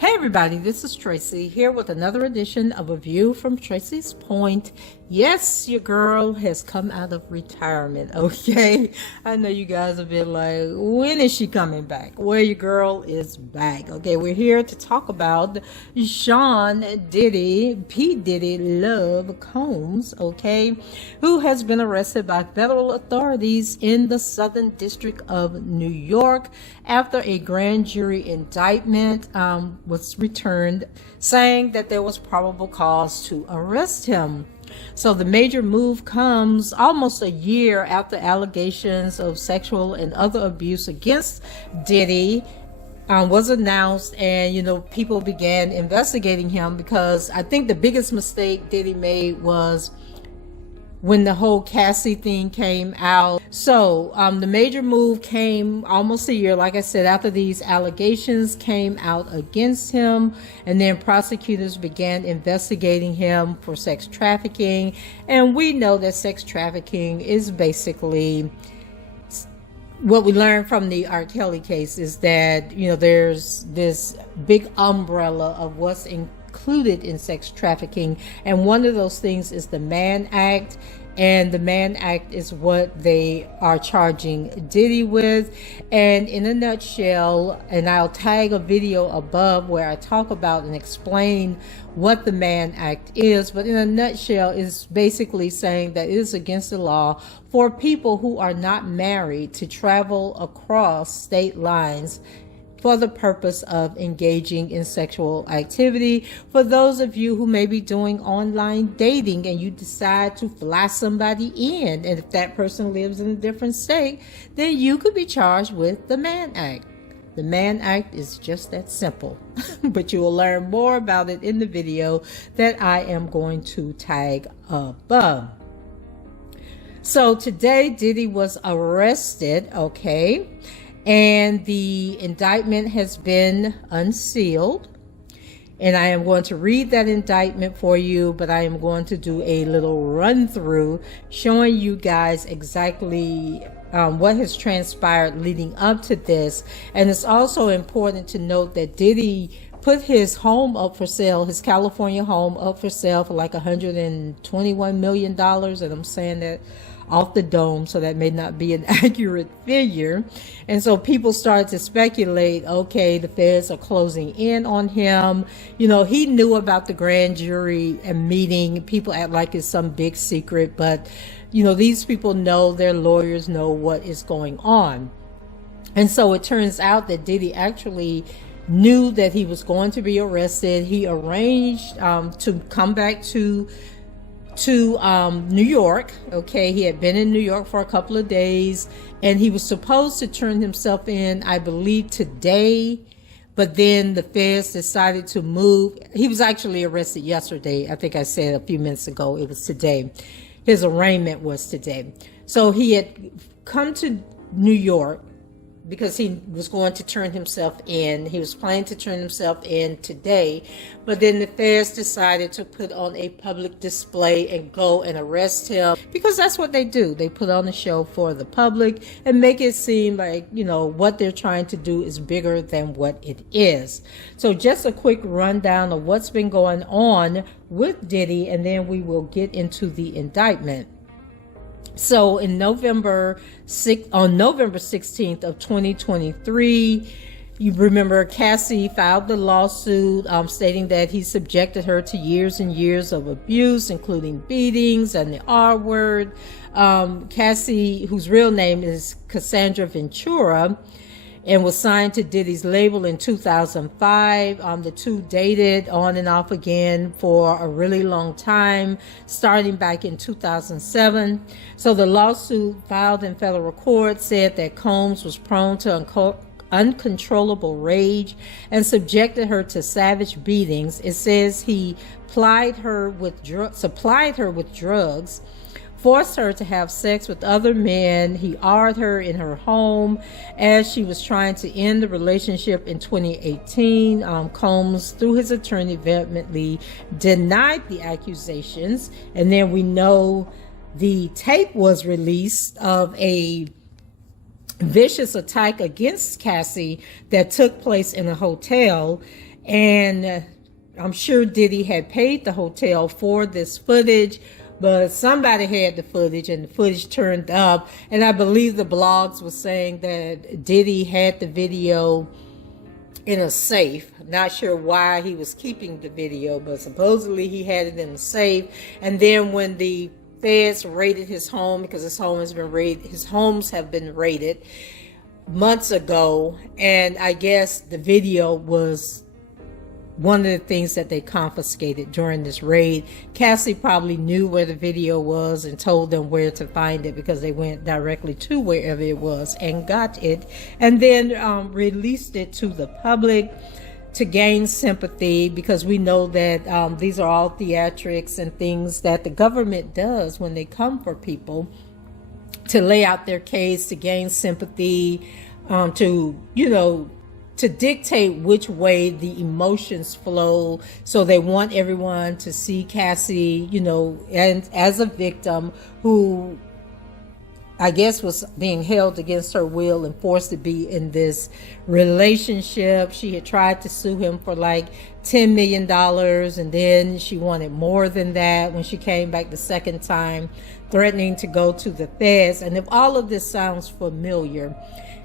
Hey everybody, this is Tracy here with another edition of A View from Tracy's Point. Yes, your girl has come out of retirement, okay? I know you guys have been like, when is she coming back? Well, your girl is back, okay? We're here to talk about Sean Diddy, P. Diddy Love Combs, okay? Who has been arrested by federal authorities in the Southern District of New York after a grand jury indictment was returned saying that there was probable cause to arrest him. So the major move comes almost a year after allegations of sexual and other abuse against Diddy was announced, and people began investigating him, because I think the biggest mistake Diddy made was when the whole Cassie thing came out. So the major move came almost a year, like I said, after these allegations came out against him, and then prosecutors began investigating him for sex trafficking. And we know that sex trafficking is basically, what we learned from the R. Kelly case is that, there's this big umbrella of what's included in sex trafficking, and one of those things is the Mann Act, and the Mann Act is what they are charging Diddy with. And in a nutshell, and I'll tag a video above where I talk about and explain what the Mann Act is, but in a nutshell, it's basically saying that it is against the law for people who are not married to travel across state lines for the purpose of engaging in sexual activity. For those of you who may be doing online dating and you decide to fly somebody in, and if that person lives in a different state, then you could be charged with the Mann Act. The Mann Act is just that simple, but you will learn more about it in the video that I am going to tag above. So today Diddy was arrested, okay? And the indictment has been unsealed. And I am going to read that indictment for you, but I am going to do a little run through showing you guys exactly what has transpired leading up to this. And it's also important to note that Diddy put his home up for sale, his California home up for sale for like $121 million. And I'm saying that off the dome, so that may not be an accurate figure. And so people started to speculate, okay, the feds are closing in on him. He knew about the grand jury and meeting. People act like it's some big secret, but these people know, their lawyers know what is going on. And so it turns out that Diddy actually knew that he was going to be arrested. He arranged to come back to New York. Okay, he had been in New York for a couple of days, and he was supposed to turn himself in, I believe, today, but then the feds decided to move. He was actually arrested yesterday. I think I said a few minutes ago it was today. His arraignment was today. So he had come to New York because he was going to turn himself in. He was planning to turn himself in today, but then the feds decided to put on a public display and go and arrest him, because that's what they do. They put on a show for the public and make it seem like, what they're trying to do is bigger than what it is. So just a quick rundown of what's been going on with Diddy, and then we will get into the indictment. So on November 16th of 2023, you remember Cassie filed the lawsuit stating that he subjected her to years and years of abuse, including beatings and the R word. Cassie, whose real name is Cassandra Ventura, and was signed to Diddy's label in 2005. The two dated on and off again for a really long time, starting back in 2007. So the lawsuit filed in federal court said that Combs was prone to uncontrollable rage and subjected her to savage beatings. It says he supplied her with drugs, forced her to have sex with other men. He R her in her home as she was trying to end the relationship in 2018. Combs, through his attorney, vehemently denied the accusations. And then we know the tape was released of a vicious attack against Cassie that took place in a hotel. And I'm sure Diddy had paid the hotel for this footage, but somebody had the footage and the footage turned up. And I believe the blogs were saying that Diddy had the video in a safe. Not sure why he was keeping the video, but supposedly he had it in a safe. And then when the feds raided his home, because his homes have been raided months ago, and I guess the video was one of the things that they confiscated during this raid. Cassie probably knew where the video was and told them where to find it, because they went directly to wherever it was and got it, and then released it to the public to gain sympathy, because we know that these are all theatrics and things that the government does when they come for people to lay out their case, to gain sympathy, to dictate which way the emotions flow. So they want everyone to see Cassie, and as a victim who I guess was being held against her will and forced to be in this relationship. She had tried to sue him for like $10 million, and then she wanted more than that when she came back the second time, threatening to go to the feds. And if all of this sounds familiar,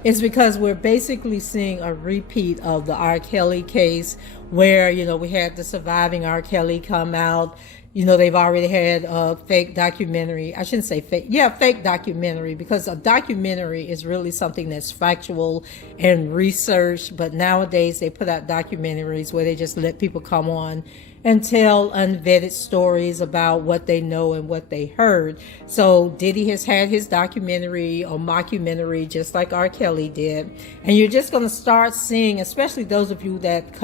it's because we're basically seeing a repeat of the R. Kelly case, where, we had the surviving R. Kelly come out. They've already had a fake documentary. I shouldn't say fake. Yeah, fake documentary, because a documentary is really something that's factual and researched. But nowadays they put out documentaries where they just let people come on and tell unvetted stories about what they know and what they heard. So Diddy has had his documentary or mockumentary, just like R. Kelly did. And you're just going to start seeing, especially those of you that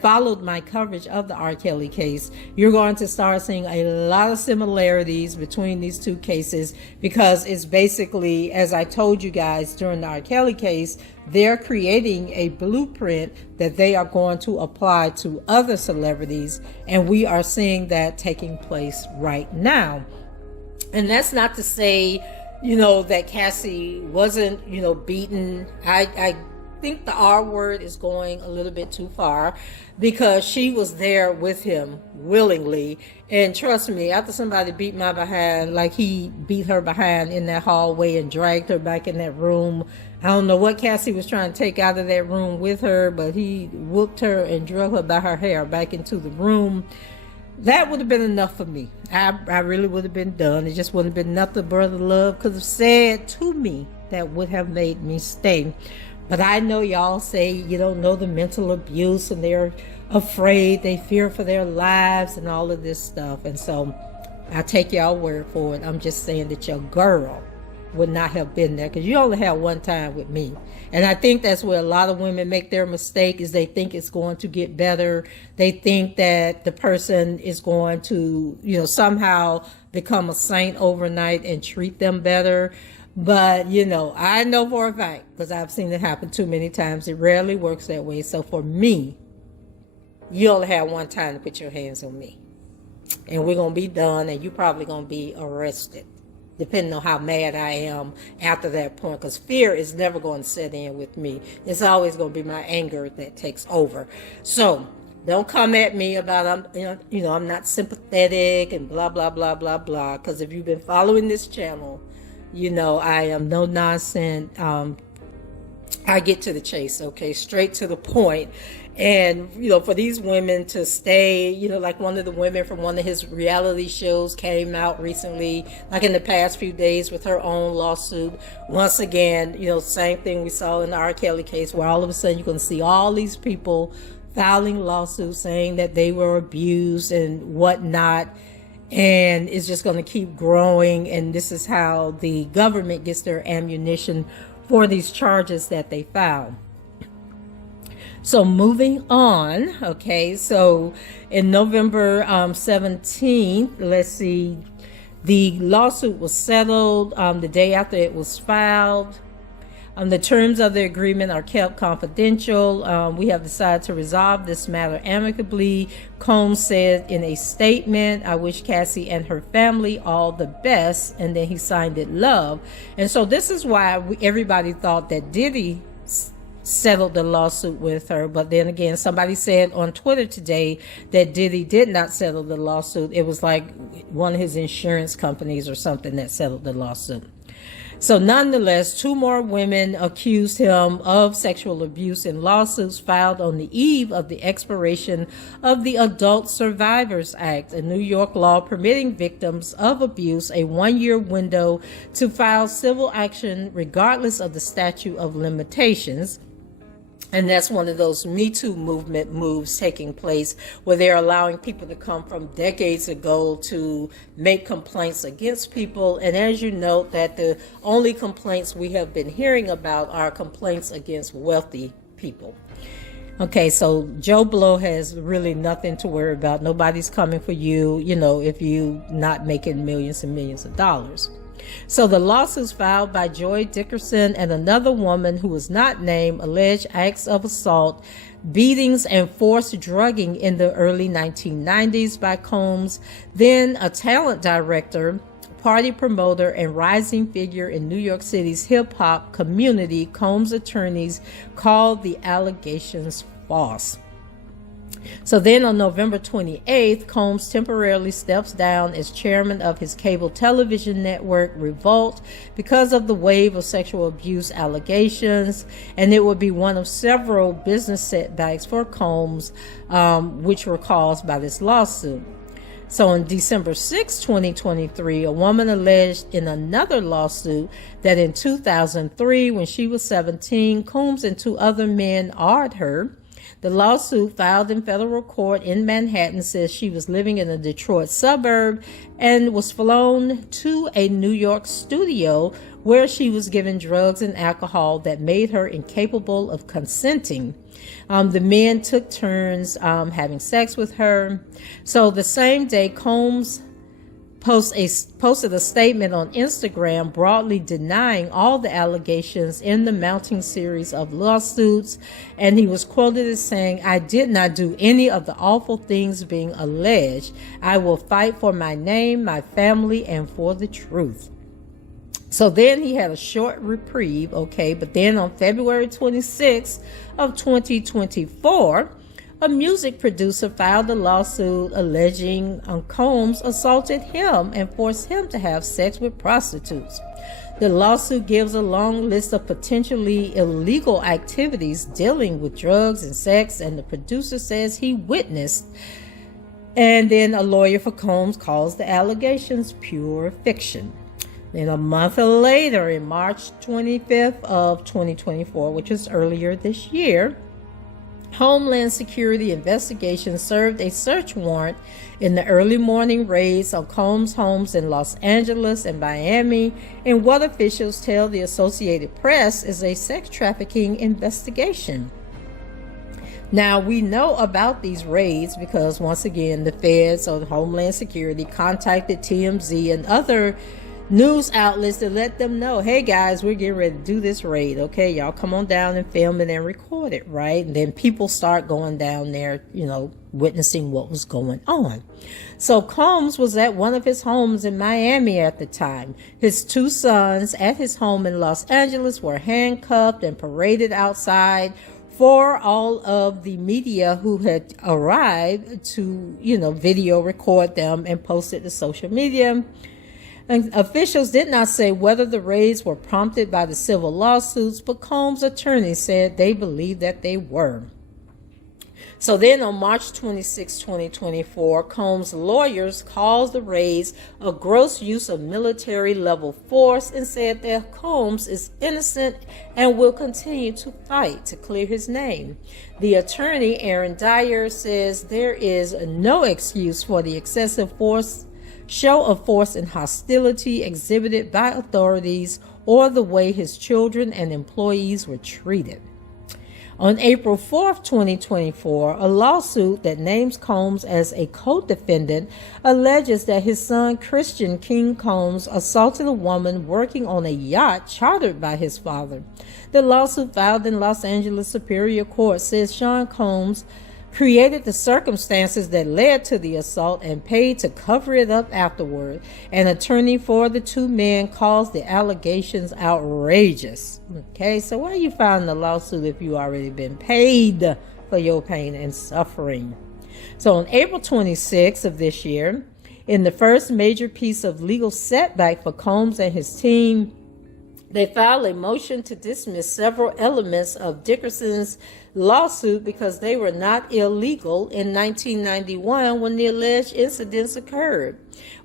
followed my coverage of the R. Kelly case, you're going to start seeing a lot of similarities between these two cases, because it's basically, as I told you guys during the R. Kelly case, they're creating a blueprint that they are going to apply to other celebrities, and we are seeing that taking place right now. And that's not to say, that Cassie wasn't, beaten. I think the R word is going a little bit too far, because she was there with him willingly. And trust me, after somebody beat my behind, like he beat her behind in that hallway and dragged her back in that room, I don't know what Cassie was trying to take out of that room with her, but he whooped her and drug her by her hair back into the room. That would have been enough for me. I really would have been done. It just would have been nothing Brother Love could have said to me that would have made me stay. But I know y'all say you don't know the mental abuse, and they're afraid, they fear for their lives and all of this stuff. And so I take y'all word for it. I'm just saying that your girl would not have been there, because you only had one time with me. And I think that's where a lot of women make their mistake, is they think it's going to get better. They think that the person is going to, somehow become a saint overnight and treat them better. But, I know for a fact, because I've seen it happen too many times, it rarely works that way. So for me, you only have one time to put your hands on me. And we're going to be done, and you're probably going to be arrested, depending on how mad I am after that point. Because fear is never going to set in with me. It's always going to be my anger that takes over. So don't come at me about, I'm not sympathetic and blah, blah, blah, blah, blah. Because if you've been following this channel, I am no nonsense. I get to the chase, okay? Straight to the point. And, for these women to stay, like one of the women from one of his reality shows came out recently, like in the past few days, with her own lawsuit. Once again, same thing we saw in the R. Kelly case, where all of a sudden you're going to see all these people filing lawsuits saying that they were abused and whatnot. And it's just going to keep growing. And this is how the government gets their ammunition for these charges that they filed. So moving on, okay, so in November 17th, let's see, the lawsuit was settled the day after it was filed. The terms of the agreement are kept confidential. We have decided to resolve this matter amicably. Combs said in a statement, "I wish Cassie and her family all the best," and then he signed it, "Love." And so this is why everybody thought that Diddy settled the lawsuit with her. But then again, somebody said on Twitter today that Diddy did not settle the lawsuit. It was like one of his insurance companies or something that settled the lawsuit. So nonetheless, 2 more women accused him of sexual abuse in lawsuits filed on the eve of the expiration of the Adult Survivors Act, a New York law permitting victims of abuse a 1-year window to file civil action regardless of the statute of limitations. And that's one of those Me Too movement moves taking place, where they're allowing people to come from decades ago to make complaints against people. And as you note, that the only complaints we have been hearing about are complaints against wealthy people. Okay, so Joe Blow has really nothing to worry about. Nobody's coming for you, if you not making millions and millions of dollars. So the lawsuits filed by Joy Dickerson and another woman who was not named alleged acts of assault, beatings, and forced drugging in the early 1990s by Combs, then a talent director, party promoter, and rising figure in New York City's hip-hop community. Combs' attorneys called the allegations false. So then on November 28th, Combs temporarily steps down as chairman of his cable television network, Revolt, because of the wave of sexual abuse allegations, and it would be one of several business setbacks for Combs, which were caused by this lawsuit. So on December 6, 2023, a woman alleged in another lawsuit that in 2003, when she was 17, Combs and 2 other men awed her. The lawsuit, filed in federal court in Manhattan, says she was living in a Detroit suburb and was flown to a New York studio where she was given drugs and alcohol that made her incapable of consenting. The men took turns having sex with her. So the same day, Combs posted a statement on Instagram broadly denying all the allegations in the mounting series of lawsuits, and he was quoted as saying, "I did not do any of the awful things being alleged. I will fight for my name, my family, and for the truth." So then he had a short reprieve, okay, but then on February 26th of 2024, a music producer filed a lawsuit alleging Combs assaulted him and forced him to have sex with prostitutes. The lawsuit gives a long list of potentially illegal activities dealing with drugs and sex, and the producer says he witnessed. And then a lawyer for Combs calls the allegations pure fiction. Then a month later, in March 25th of 2024, which was earlier this year, Homeland Security investigations served a search warrant in the early morning raids on Combs' homes in Los Angeles and Miami, in what officials tell the Associated Press is a sex trafficking investigation. Now, we know about these raids because, once again, the feds or the Homeland Security contacted TMZ and other news outlets to let them know, hey guys, we're getting ready to do this raid, okay, y'all come on down and film it and record it, right? And then people start going down there, witnessing what was going on. So Combs was at one of his homes in Miami at the time. His 2 sons at his home in Los Angeles were handcuffed and paraded outside for all of the media who had arrived to, video record them and post it to social media. And officials did not say whether the raids were prompted by the civil lawsuits, but Combs' attorney said they believed that they were. So then on March 26, 2024, Combs' lawyers called the raids a gross use of military-level force and said that Combs is innocent and will continue to fight to clear his name. The attorney, Aaron Dyer, says there is no excuse for the excessive show of force and hostility exhibited by authorities or the way his children and employees were treated. On April 4th, 2024, a lawsuit that names Combs as a co-defendant alleges that his son, Christian King Combs, assaulted a woman working on a yacht chartered by his father. The lawsuit filed in Los Angeles Superior Court says Sean Combs created the circumstances that led to the assault and paid to cover it up afterward. An attorney for the two men calls the allegations outrageous. Okay, so why are you filing a lawsuit if you already been paid for your pain and suffering? So on April 26th of this year, in the first major piece of legal setback for Combs and his team, they filed a motion to dismiss several elements of Dickerson's lawsuit because they were not illegal in 1991 when the alleged incidents occurred.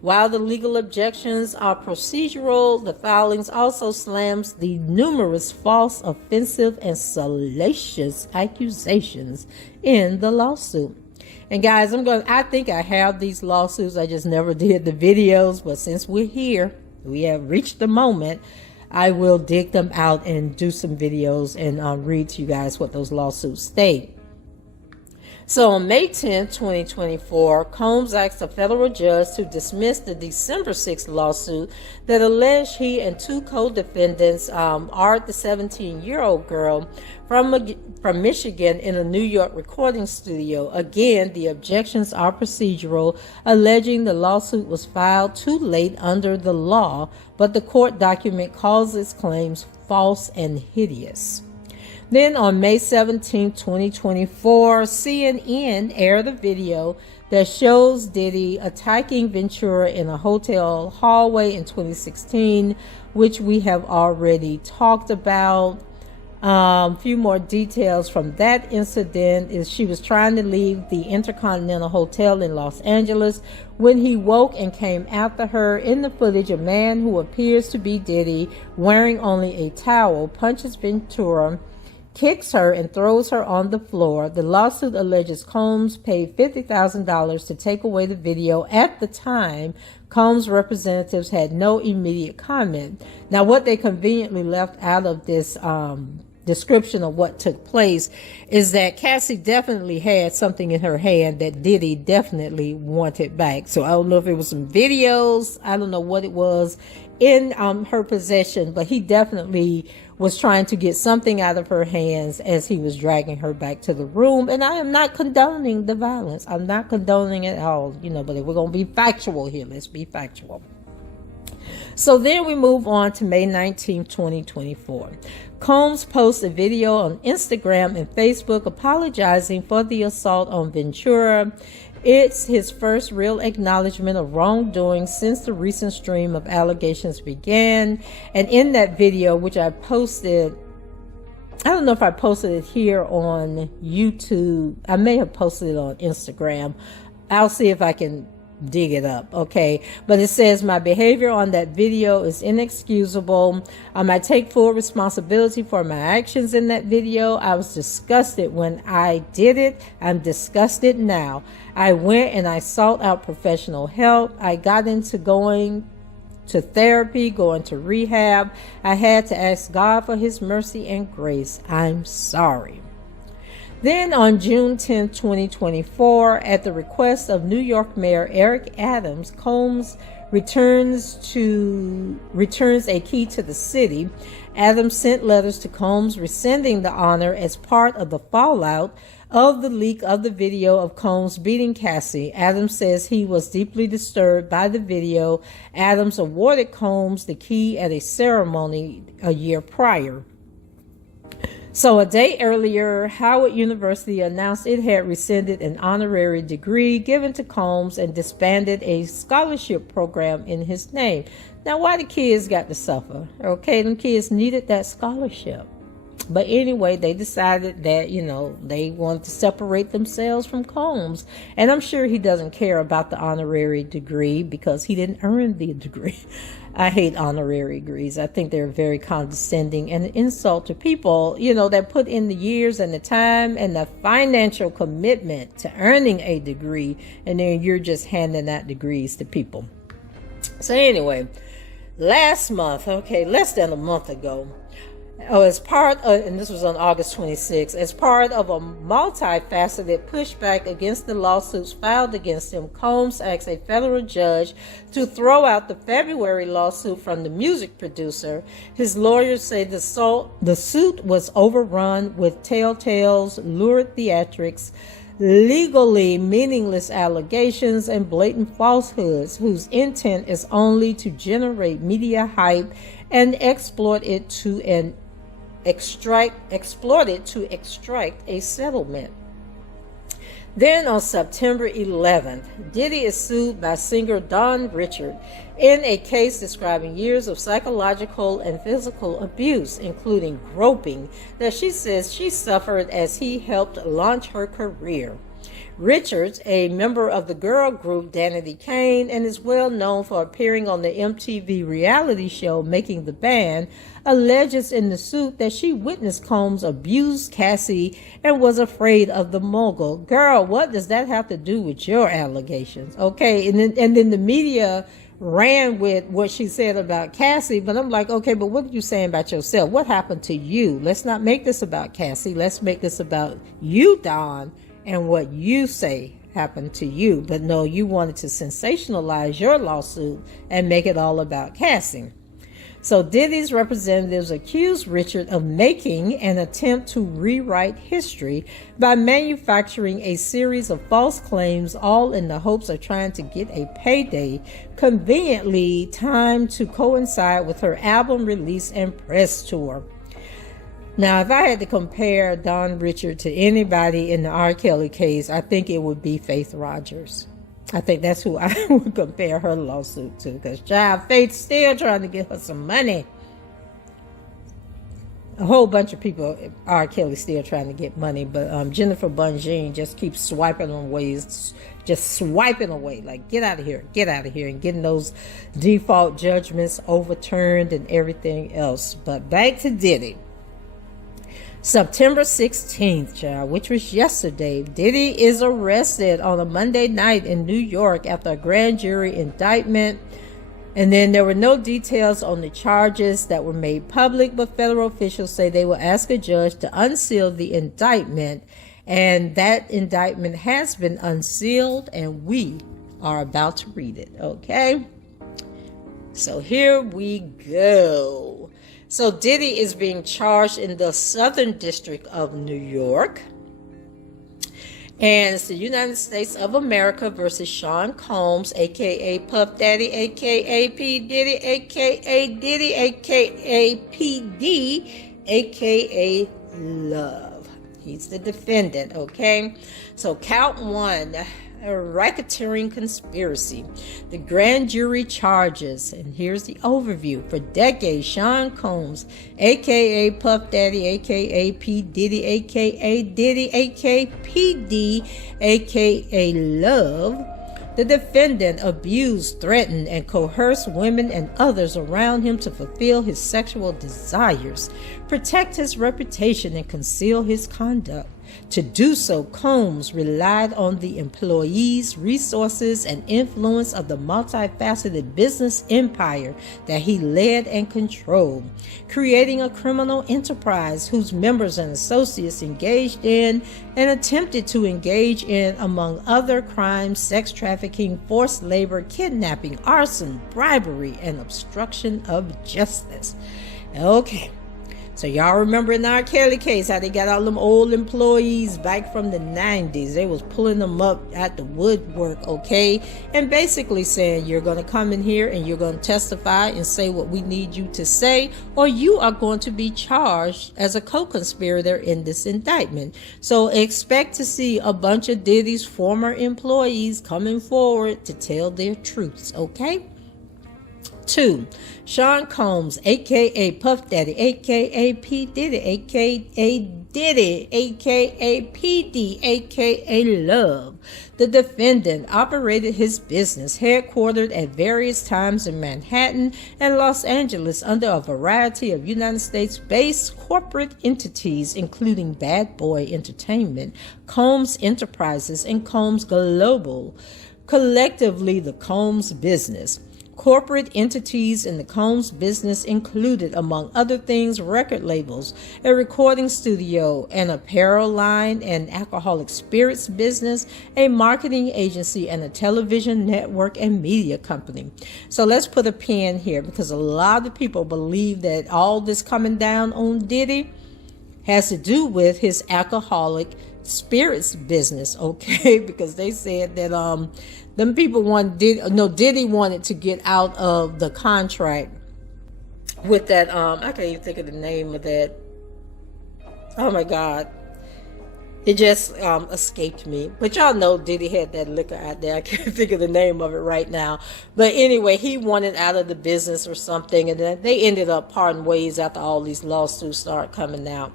While the legal objections are procedural, the filings also slams the numerous false, offensive, and salacious accusations in the lawsuit. And guys, I think I have these lawsuits. I just never did the videos, but since we're here, we have reached the moment, I will dig them out and do some videos and read to you guys what those lawsuits state. So on May 10, 2024, Combs asked a federal judge to dismiss the December 6th lawsuit that alleged he and two co-defendants, Art, the 17-year-old girl from Michigan, in a New York recording studio. Again, the objections are procedural, alleging the lawsuit was filed too late under the law, but the court document calls its claims false and hideous. Then on May 17, 2024, CNN aired a video that shows Diddy attacking Ventura in a hotel hallway in 2016, which we have already talked about. A few more details from that incident is she was trying to leave the Intercontinental Hotel in Los Angeles when he woke and came after her. In the footage, a man who appears to be Diddy, wearing only a towel, punches Ventura, kicks her, and throws her on the floor. The lawsuit alleges Combs paid $50,000 to take away the video. At the time, Combs' representatives had no immediate comment. Now, what they conveniently left out of this description of what took place is that Cassie definitely had something in her hand that Diddy definitely wanted back. So I don't know if it was some videos, I don't know what it was in her possession, but he definitely was trying to get something out of her hands as he was dragging her back to the room. And I am not condoning the violence. I'm not condoning it at all, but if we're going to be factual here, let's be factual. So then we move on to May 19, 2024. Combs posts a video on Instagram and Facebook apologizing for the assault on Ventura. It's his first real acknowledgement of wrongdoing since the recent stream of allegations began. And in that video, which I posted, I don't know if I posted it here on YouTube. I may have posted it on Instagram. I'll see if I can dig it up, okay? But it says, my behavior on that video is inexcusable. I take full responsibility for my actions in that video. I was disgusted when I did it. I'm disgusted now. I went and I sought out professional help. I got into going to therapy, going to rehab. I had to ask God for his mercy and grace. I'm sorry. Then on June 10, 2024, at the request of New York Mayor Eric Adams, Combs returns a key to the city. Adams sent letters to Combs rescinding the honor as part of the fallout of the leak of the video of Combs beating Cassie. Adams says he was deeply disturbed by the video. Adams awarded Combs the key at a ceremony a year prior. So a day earlier, Howard University announced it had rescinded an honorary degree given to Combs and disbanded a scholarship program in his name. Now, why the kids got to suffer? Okay, them kids needed that scholarship. But anyway, they decided that, they wanted to separate themselves from Combs. And I'm sure he doesn't care about the honorary degree because he didn't earn the degree. I hate honorary degrees. I think they're very condescending and an insult to people, that put in the years and the time and the financial commitment to earning a degree. And then you're just handing out degrees to people. So anyway, Last month, okay, less than a month ago, as part of, and this was on August 26th, as part of a multifaceted pushback against the lawsuits filed against him, Combs asked a federal judge to throw out the February lawsuit from the music producer. His lawyers say the suit was overrun with telltales, lurid theatrics, legally meaningless allegations, and blatant falsehoods whose intent is only to generate media hype and exploit it to extract a settlement. Then on September 11th, Diddy is sued by singer Don Richard in a case describing years of psychological and physical abuse, including groping, that she says she suffered as he helped launch her career. Richards, a member of the girl group Danity Kane, and is well known for appearing on the MTV reality show Making the Band, alleges in the suit that she witnessed Combs abuse Cassie and was afraid of the mogul. Girl, what does that have to do with your allegations? Okay, and then the media ran with what she said about Cassie, but I'm like, okay, but what are you saying about yourself? What happened to you? Let's not make this about Cassie. Let's make this about you, Don, and what you say happened to you. But no, you wanted to sensationalize your lawsuit and make it all about Cassie. So Diddy's representatives accused Richard of making an attempt to rewrite history by manufacturing a series of false claims, all in the hopes of trying to get a payday, conveniently timed to coincide with her album release and press tour. Now, if I had to compare Don Richard to anybody in the R. Kelly case, I think it would be Faith Rogers. I think that's who I would compare her lawsuit to, because Faith's still trying to get her some money. A whole bunch of people, R. Kelly, still trying to get money, but Jennifer Bunjean just keeps swiping away, like, get out of here, and getting those default judgments overturned and everything else. But back to Diddy. September 16th, child, which was yesterday, Diddy is arrested on a Monday night in New York after a grand jury indictment. And then there were no details on the charges that were made public, but federal officials say they will ask a judge to unseal the indictment. And that indictment has been unsealed, and we are about to read it, okay? So here we go. So Diddy is being charged in the Southern District of New York. And it's the United States of America versus Sean Combs, a.k.a. Puff Daddy, a.k.a. P. Diddy, a.k.a. Diddy, a.k.a. P.D., a.k.a. Love. He's the defendant, okay? So count one. A racketeering conspiracy. The grand jury charges, and here's the overview. For decades, Sean Combs, aka Puff Daddy, aka P. Diddy, aka Diddy, aka P.D., aka Love, the defendant abused, threatened, and coerced women and others around him to fulfill his sexual desires, protect his reputation, and conceal his conduct. To do so, Combs relied on the employees, resources, and influence of the multifaceted business empire that he led and controlled, creating a criminal enterprise whose members and associates engaged in and attempted to engage in, among other crimes, sex trafficking, forced labor, kidnapping, arson, bribery, and obstruction of justice. Okay. So y'all remember in our Kelly case how they got all them old employees back from the 90s. They was pulling them up at the woodwork, okay? And basically saying, you're going to come in here and you're going to testify and say what we need you to say, or you are going to be charged as a co-conspirator in this indictment. So expect to see a bunch of Diddy's former employees coming forward to tell their truths, okay? 2. Sean Combs, a.k.a. Puff Daddy, a.k.a. P. Diddy, a.k.a. Diddy, a.k.a. P.D., a.k.a. Love. The defendant operated his business headquartered at various times in Manhattan and Los Angeles under a variety of United States-based corporate entities, including Bad Boy Entertainment, Combs Enterprises, and Combs Global, collectively the Combs Business. Corporate entities in the Combs business included, among other things, record labels, a recording studio, an apparel line, an alcoholic spirits business, a marketing agency, and a television network and media company. So let's put a pin here, because a lot of people believe that all this coming down on Diddy has to do with his alcoholic spirits business, okay? Because they said that them people Diddy wanted to get out of the contract with that I can't even think of the name of that. Oh my God. It just escaped me. But y'all know Diddy had that liquor out there. I can't think of the name of it right now. But anyway, he wanted out of the business or something, and then they ended up parting ways after all these lawsuits started coming out.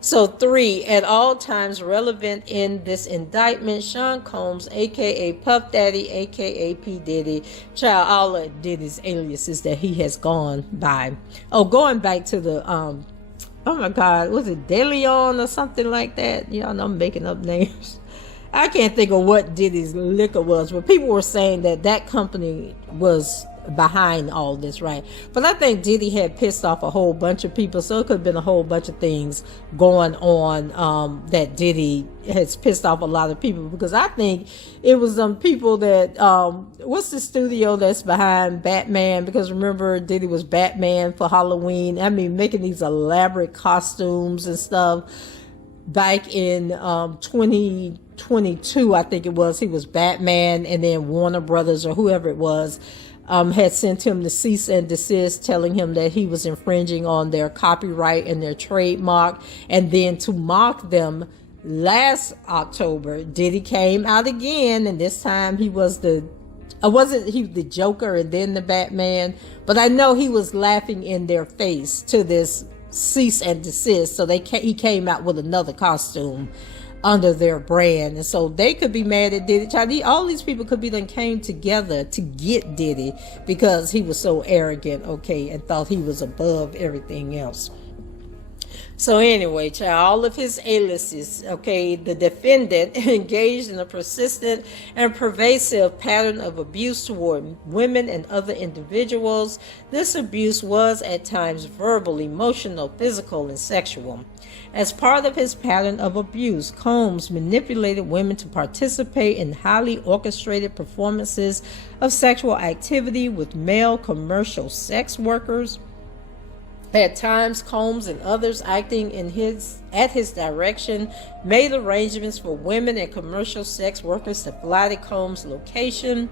So 3, at all times relevant in this indictment, Sean Combs, a.k.a. Puff Daddy, a.k.a. P. Diddy, child, all of Diddy's aliases that he has gone by. Oh, going back to the, oh my God, was it DeLeon or something like that? Y'all know I'm making up names. I can't think of what Diddy's liquor was, but people were saying that that company was behind all this, right? But I think Diddy had pissed off a whole bunch of people, so it could have been a whole bunch of things going on that Diddy has pissed off a lot of people, because I think it was people that what's the studio that's behind Batman? Because remember, Diddy was Batman for Halloween. I mean, making these elaborate costumes and stuff back in 2022, I think it was. He was Batman, and then Warner Brothers or whoever it was had sent him the cease and desist, telling him that he was infringing on their copyright and their trademark. And then to mock them, last October, Diddy came out again, and this time he was the Joker and then the Batman, but I know he was laughing in their face to this cease and desist. So he came out with another costume under their brand, and so they could be mad at Diddy. All these people could be then came together to get Diddy because he was so arrogant, okay, and thought he was above everything else. So anyway, child, all of his aliases, okay, the defendant engaged in a persistent and pervasive pattern of abuse toward women and other individuals. This abuse was at times verbal, emotional, physical, and sexual. As part of his pattern of abuse, Combs manipulated women to participate in highly orchestrated performances of sexual activity with male commercial sex workers. At times, Combs and others acting at his direction made arrangements for women and commercial sex workers to fly to Combs' location.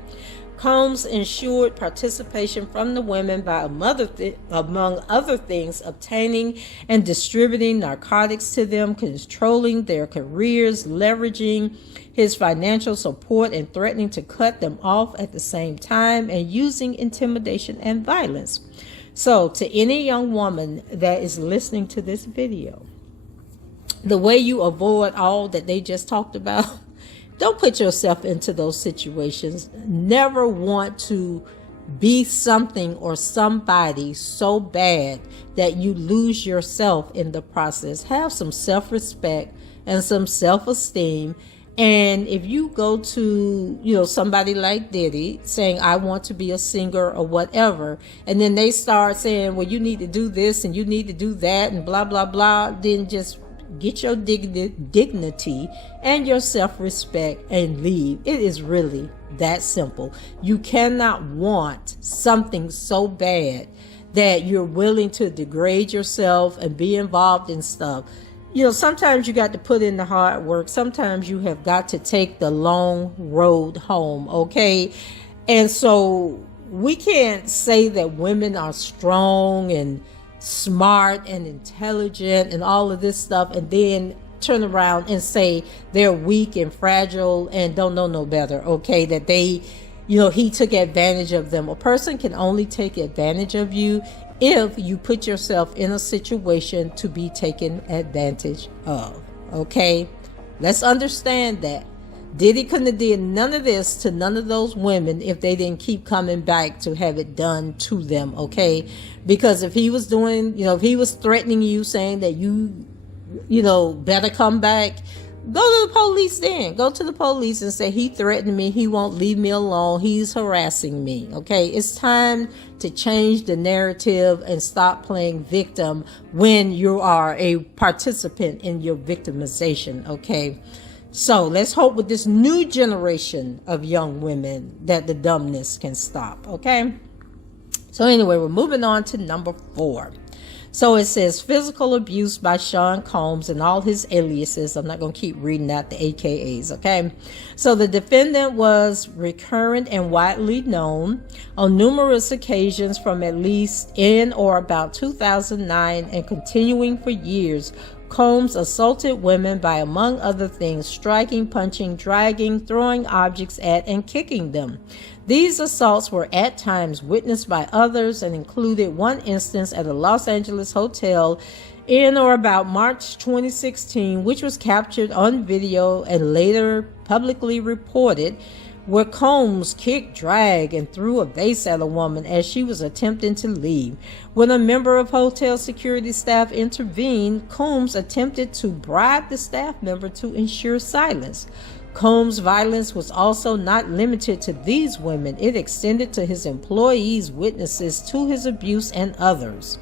Combs ensured participation from the women by, among other things, obtaining and distributing narcotics to them, controlling their careers, leveraging his financial support, and threatening to cut them off at the same time, and using intimidation and violence. So, to any young woman that is listening to this video, the way you avoid all that they just talked about, don't put yourself into those situations. Never want to be something or somebody so bad that you lose yourself in the process. Have some self-respect and some self-esteem. And if you go to, somebody like Diddy saying, I want to be a singer or whatever, and then they start saying, well, you need to do this and you need to do that and blah, blah, blah, then just get your dignity and your self-respect and leave. It is really that simple. You cannot want something so bad that you're willing to degrade yourself and be involved in stuff. Sometimes you got to put in the hard work. Sometimes you have got to take the long road home, okay? And so we can't say that women are strong and smart and intelligent and all of this stuff and then turn around and say they're weak and fragile and don't know no better, okay? That they, he took advantage of them. A person can only take advantage of you if you put yourself in a situation to be taken advantage of, okay? Let's understand that. Diddy couldn't have did none of this to none of those women if they didn't keep coming back to have it done to them, okay? Because if he was doing, if he was threatening you, saying that you better come back, Go to the police then. Go to the police and say, he threatened me. He won't leave me alone. He's harassing me. Okay. It's time to change the narrative and stop playing victim when you are a participant in your victimization. Okay. So let's hope with this new generation of young women that the dumbness can stop. Okay. So anyway, we're moving on to number 4. So it says physical abuse by Sean Combs and all his aliases. I'm not going to keep reading out the AKAs, okay? So the defendant was recurrent and widely known on numerous occasions from at least in or about 2009 and continuing for years. Combs assaulted women by, among other things, striking, punching, dragging, throwing objects at, and kicking them. These assaults were at times witnessed by others and included one instance at a Los Angeles hotel in or about March 2016, which was captured on video and later publicly reported, where Combs kicked, dragged, and threw a vase at a woman as she was attempting to leave. When a member of hotel security staff intervened, Combs attempted to bribe the staff member to ensure silence. Combs' violence was also not limited to these women. It extended to his employees, witnesses to his abuse, and others.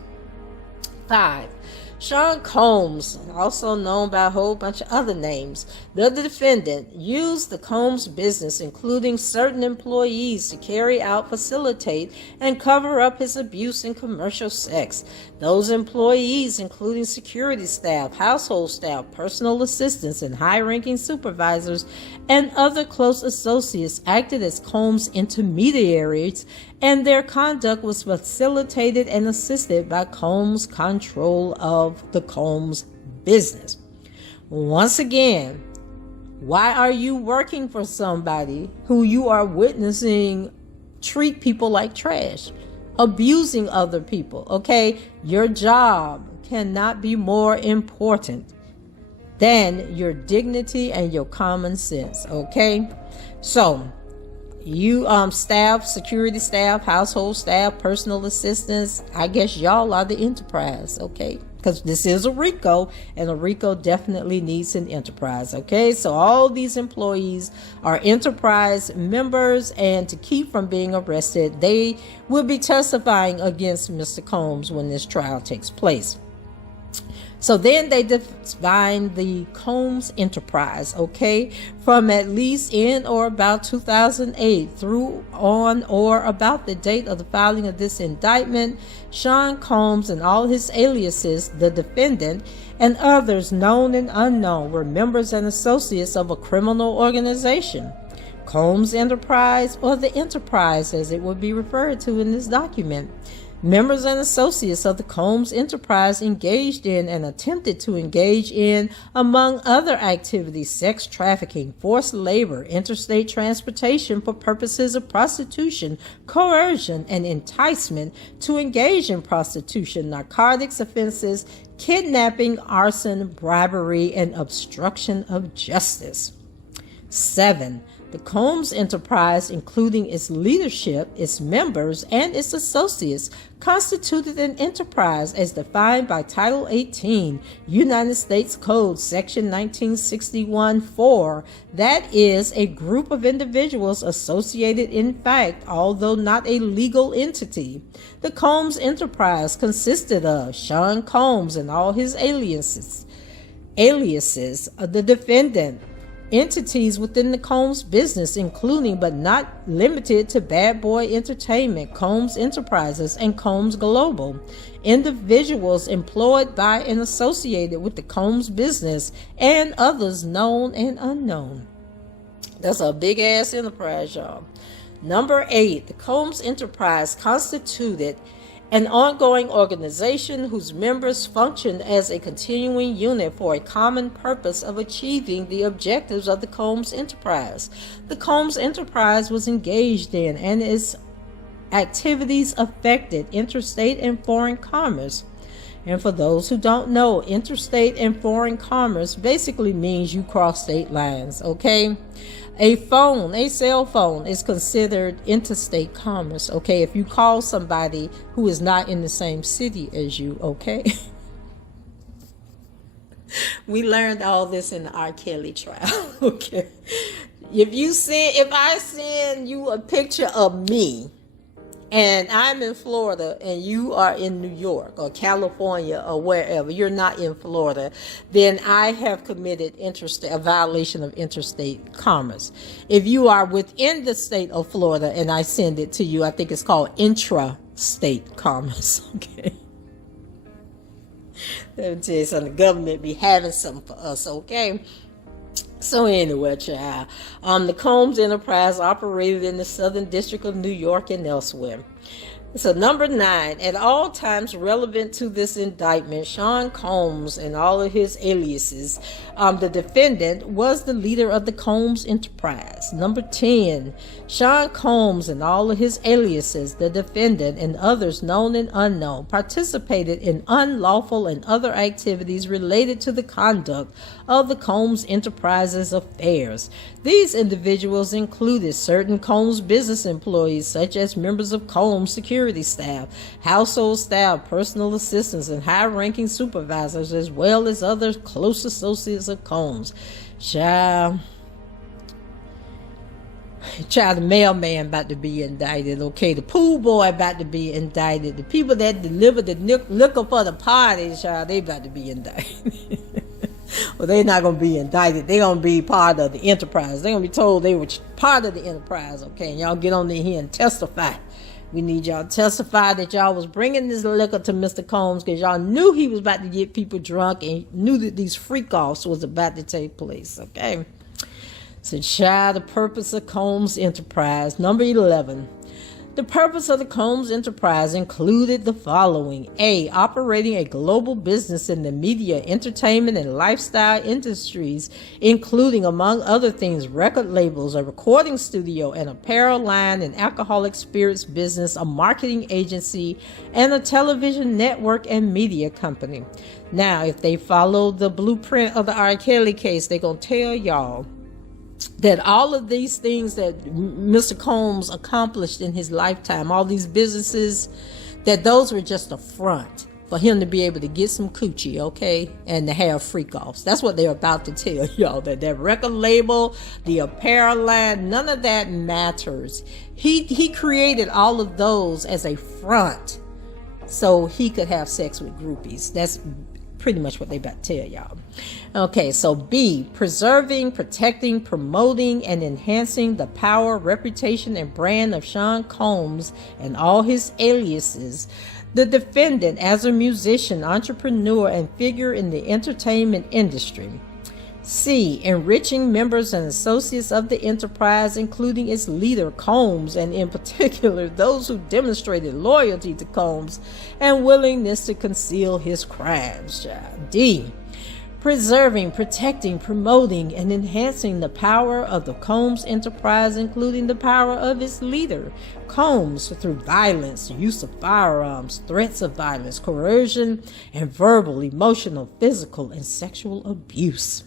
5. Sean Combs, also known by a whole bunch of other names, the defendant, used the Combs business, including certain employees, to carry out, facilitate, and cover up his abuse and commercial sex. Those employees, including security staff, household staff, personal assistants, and high-ranking supervisors, and other close associates, acted as Combs' intermediaries, and their conduct was facilitated and assisted by Combs' control of the Combs business. Once again, why are you working for somebody who you are witnessing treat people like trash, abusing other people? Okay, your job cannot be more important than your dignity and your common sense. Okay, so you staff, security staff, household staff, personal assistants, I guess y'all are the enterprise. Okay, because this is a RICO, and a RICO definitely needs an enterprise. Okay, so all these employees are enterprise members, and to keep from being arrested, they will be testifying against Mr. Combs when this trial takes place. So then they define the Combs enterprise, okay, from at least in or about 2008 through on or about the date of the filing of this indictment. Sean Combs and all his aliases, the defendant, and others known and unknown, were members and associates of a criminal organization. Combs Enterprise, or the Enterprise as it would be referred to in this document. Members and associates of the Combs Enterprise engaged in and attempted to engage in, among other activities, sex trafficking, forced labor, interstate transportation for purposes of prostitution, coercion, and enticement to engage in prostitution, narcotics offenses, kidnapping, arson, bribery, and obstruction of justice. 7. The Combs Enterprise, including its leadership, its members, and its associates, constituted an enterprise as defined by Title 18, United States Code, Section 1961-4, that is, a group of individuals associated in fact, although not a legal entity. The Combs Enterprise consisted of Sean Combs and all his aliases, the defendant, entities within the Combs business, including but not limited to Bad Boy Entertainment, Combs Enterprises, and Combs Global, individuals employed by and associated with the Combs business, and others known and unknown. That's a big ass enterprise, y'all. Number 8, the Combs Enterprise constituted an ongoing organization whose members functioned as a continuing unit for a common purpose of achieving the objectives of the Combs Enterprise. The Combs Enterprise was engaged in and its activities affected interstate and foreign commerce. And for those who don't know, interstate and foreign commerce basically means you cross state lines, okay? A cell phone is considered interstate commerce, okay? If you call somebody who is not in the same city as you, okay? We learned all this in the R. Kelly trial. Okay. If I send you a picture of me and I'm in Florida and you are in New York or California or wherever, you're not in Florida, then I have committed a violation of interstate commerce. If you are within the state of Florida and I send it to you, I think it's called intrastate commerce. Okay. Let me tell you something, the government be having something for us, okay? So anyway, child, the Combs Enterprise operated in the Southern District of New York and elsewhere. So number 9, at all times relevant to this indictment, Sean Combs and all of his aliases, the defendant was the leader of the Combs Enterprise. Number 10, Sean Combs and all of his aliases, the defendant and others known and unknown, participated in unlawful and other activities related to the conduct of the Combs Enterprise's affairs. These individuals included certain Combs business employees, such as members of Combs security staff, household staff, personal assistants, and high-ranking supervisors, as well as other close associates of Combs. Child, the mailman about to be indicted, okay? The pool boy about to be indicted. The people that deliver the liquor for the party, child, they about to be indicted. Well, they're not going to be indicted. They're going to be part of the enterprise. They're going to be told they were part of the enterprise, okay? And y'all get on in here and testify. We need y'all to testify that y'all was bringing this liquor to Mr. Combs because y'all knew he was about to get people drunk and knew that these freak-offs was about to take place, okay? So, child, the purpose of Combs Enterprise. Number 11. The purpose of the Combs Enterprise included the following. A. Operating a global business in the media, entertainment, and lifestyle industries, including, among other things, record labels, a recording studio, an apparel line, an alcoholic spirits business, a marketing agency, and a television network and media company. Now, if they follow the blueprint of the R. Kelly case, they're going to tell y'all that all of these things that Mr. Combs accomplished in his lifetime, all these businesses, that those were just a front for him to be able to get some coochie, okay, and to have freak-offs. That's what they're about to tell y'all, that record label, the apparel line, none of that matters. He created all of those as a front so he could have sex with groupies. That's pretty much what they about to tell y'all. Okay, so B, preserving, protecting, promoting, and enhancing the power, reputation, and brand of Sean Combs and all his aliases. The defendant as a musician, entrepreneur, and figure in the entertainment industry. C, enriching members and associates of the enterprise, including its leader, Combs, and in particular, those who demonstrated loyalty to Combs and willingness to conceal his crimes. D, preserving, protecting, promoting, and enhancing the power of the Combs Enterprise, including the power of its leader, Combs, through violence, use of firearms, threats of violence, coercion, and verbal, emotional, physical, and sexual abuse.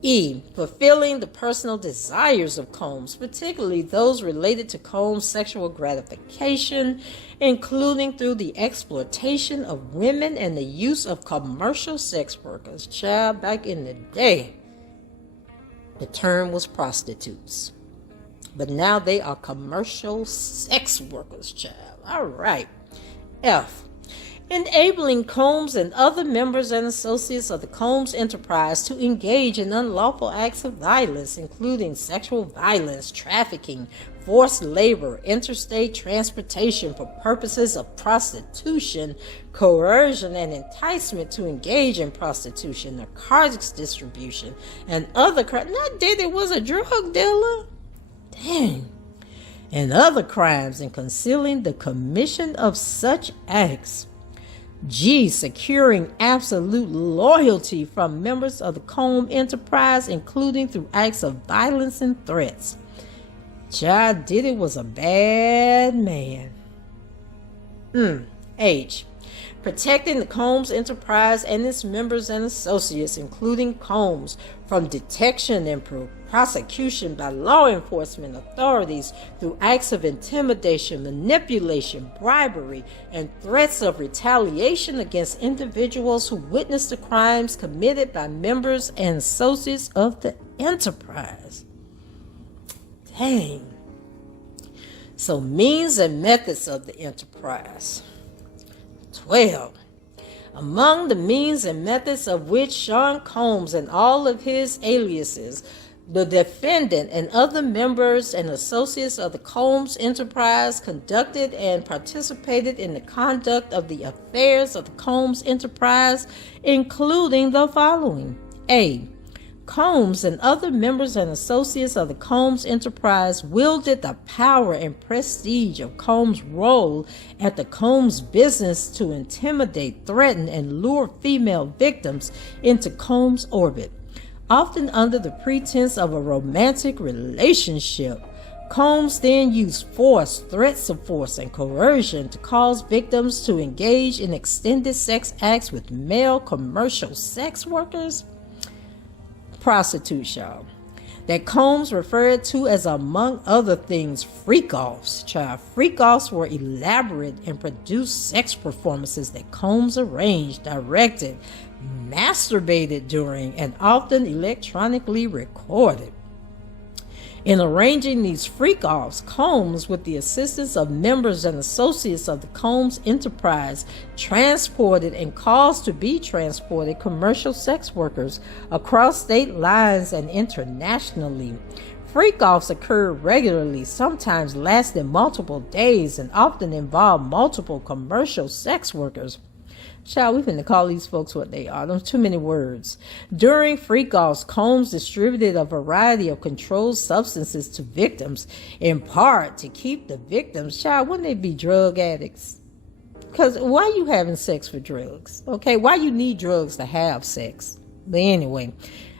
E, fulfilling the personal desires of Combs, particularly those related to Combs' sexual gratification, including through the exploitation of women and the use of commercial sex workers. Child, back in the day, the term was prostitutes. But now they are commercial sex workers, child. All right. F, enabling Combs and other members and associates of the Combs Enterprise to engage in unlawful acts of violence, including sexual violence, trafficking, forced labor, interstate transportation for purposes of prostitution, coercion, and enticement to engage in prostitution, narcotics distribution, and other crimes. Not Diddy was a drug dealer. Dang. And other crimes, and concealing the commission of such acts. G, securing absolute loyalty from members of the Combs Enterprise, including through acts of violence and threats. Child, Diddy was a bad man. H, protecting the Combs enterprise and its members and associates, including Combs, from detection and prosecution by law enforcement authorities through acts of intimidation, manipulation, bribery, and threats of retaliation against individuals who witnessed the crimes committed by members and associates of the enterprise. Dang. So, means and methods of the enterprise. 12. Among the means and methods of which Sean Combs and all of his aliases, the defendant and other members and associates of the Combs enterprise conducted and participated in the conduct of the affairs of the Combs enterprise, including the following. A. Combs and other members and associates of the Combs enterprise wielded the power and prestige of Combs' role at the Combs business to intimidate, threaten, and lure female victims into Combs' orbit, often under the pretense of a romantic relationship. Combs then used force, threats of force, and coercion to cause victims to engage in extended sex acts with male commercial sex workers. Prostitutes, y'all, that Combs referred to as, among other things, freak-offs. Child, freak-offs were elaborate and produced sex performances that Combs arranged, directed, masturbated during, and often electronically recorded. In arranging these freak-offs, Combs, with the assistance of members and associates of the Combs enterprise, transported and caused to be transported commercial sex workers across state lines and internationally. Freak-offs occurred regularly, sometimes lasting multiple days, and often involved multiple commercial sex workers. Child, we finna call these folks what they are. There's too many words. During freak-offs, Combs distributed a variety of controlled substances to victims, in part to keep the victims, child, wouldn't they be drug addicts? Because why you having sex for drugs? Okay, why you need drugs to have sex? But anyway,